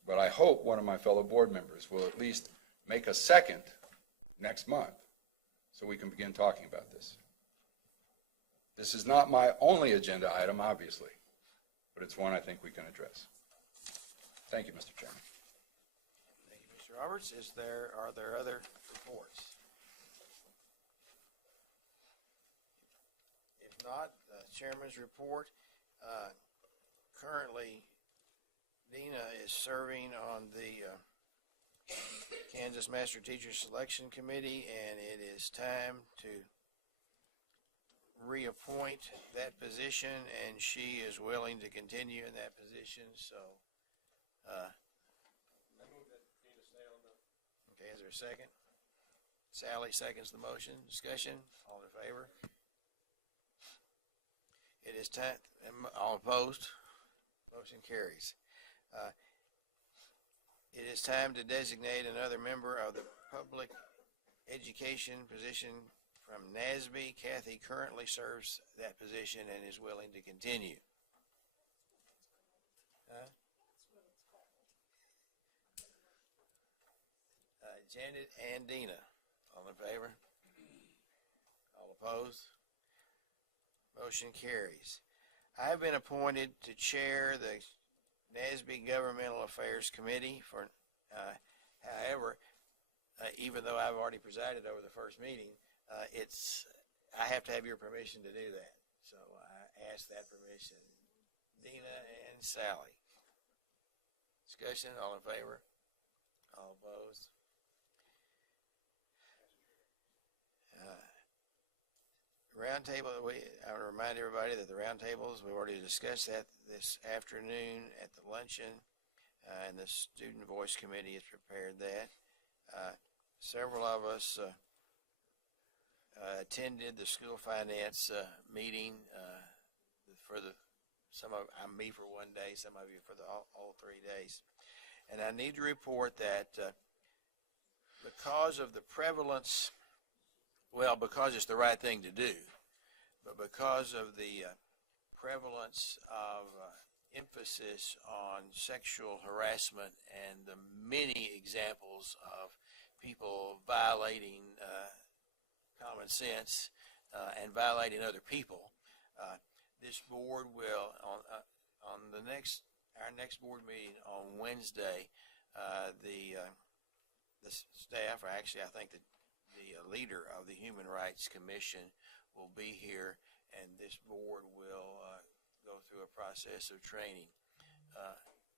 But I hope one of my fellow board members will at least make a second next month so we can begin talking about this. This is not my only agenda item, obviously, but it's one I think we can address. Thank you, Mr. Chairman. Thank you, Mr. Roberts. Are there other reports? If not, the chairman's report. Currently, Dina is serving on the Kansas Master Teacher Selection Committee, and it is time to reappoint that position, and she is willing to continue in that position, so okay, is there a second? Sally seconds the motion. Discussion, all in favor? It is time, all opposed? Motion carries. It is time to designate another member of the public education position from NASB. Kathy currently serves that position and is willing to continue. Janet and Dina, all in favor? All opposed? Motion carries. I have been appointed to chair the NASB Governmental Affairs Committee for, however, even though I've already presided over the first meeting, I have to have your permission to do that. So I ask that permission. Dina and Sally. Discussion, all in favor? All opposed? Roundtable, I want to remind everybody that the roundtables, we've already discussed that this afternoon at the luncheon, and the Student Voice Committee has prepared that. Several of us attended the school finance meeting me for one day, some of you for all 3 days. And I need to report that because of the prevalence, well, because it's the right thing to do, but because of the prevalence of emphasis on sexual harassment and the many examples of people violating common sense and violating other people, this board will, on our next board meeting on Wednesday, the staff, or actually I think the leader of the Human Rights Commission will be here, and this board will go through a process of training,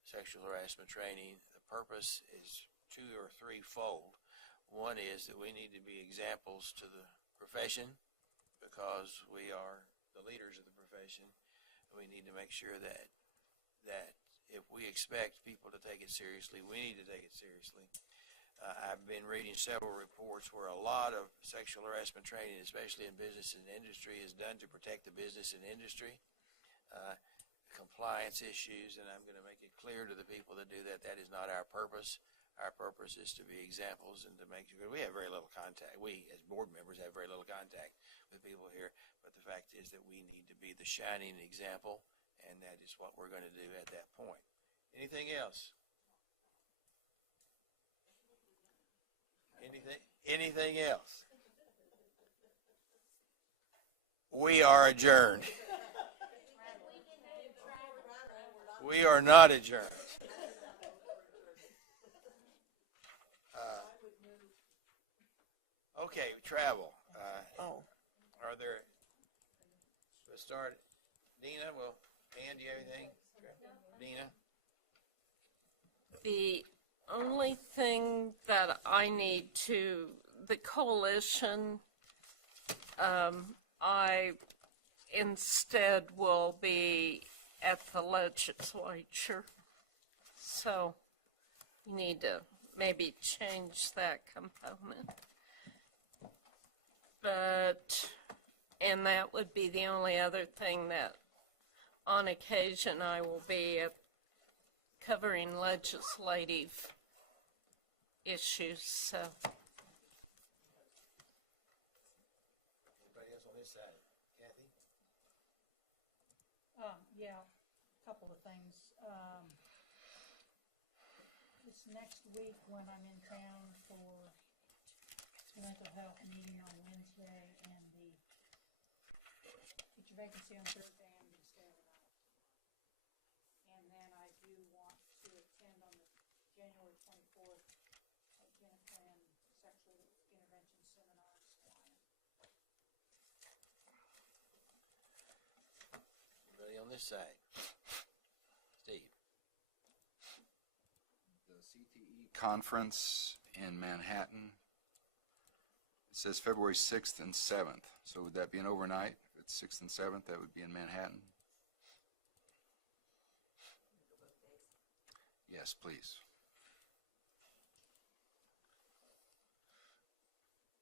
sexual harassment training. The purpose is 2 or 3-fold. One is that we need to be examples to the profession because we are the leaders of the profession. We need to make sure that if we expect people to take it seriously, we need to take it seriously. I've been reading several reports where a lot of sexual harassment training, especially in business and industry, is done to protect the business and industry, compliance issues, and I'm going to make it clear to the people that do that that is not our purpose. Our purpose is to be examples and to make sure we have very little contact. We, as board members, have very little contact with people here, but the fact is that we need to be the shining example, and that is what we're going to do at that point. Anything else? Anything else? We are adjourned. We are not adjourned. Okay, travel. Are there? Let's start. Dina, well, Dan, do you have anything? Dina? The only thing that I need the coalition, I instead will be at the legislature. So you need to maybe change that component. And that would be the only other thing that on occasion I will be covering legislative issues, so. Anybody else on this side? Kathy? Yeah, a couple of things. This next week when I'm in town for the mental health meeting on Wednesday and the teacher vacancy on Thursday, I'm going to stay overnight. And then I do want to attend on the January 24th at Jennifer Sexual Intervention Seminar in Squire. Anybody on this side? Steve? The CTE conference in Manhattan, it says February 6th and 7th. So would that be an overnight? If it's 6th and 7th, that would be in Manhattan? Yes, please.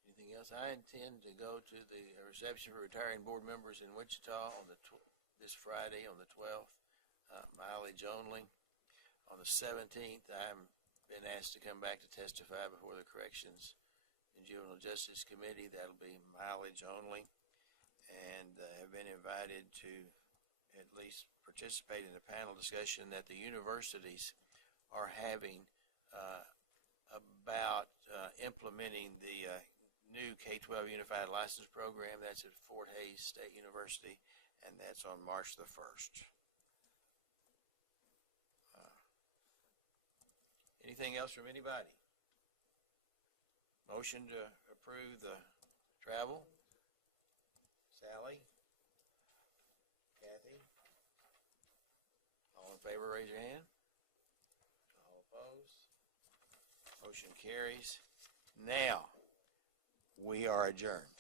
Anything else? I intend to go to the reception for retiring board members in Wichita on this Friday on the 12th, mileage only. On the 17th, I've been asked to come back to testify before the Corrections and Juvenile Justice Committee. That'll be mileage only, and have been invited to at least participate in a panel discussion that the universities are having about implementing the new K-12 Unified License Program. That's at Fort Hays State University, and that's on March the 1st. Anything else from anybody? Motion to approve the travel? Sally? Kathy? All in favor, raise your hand. All opposed? Motion carries. Now, we are adjourned.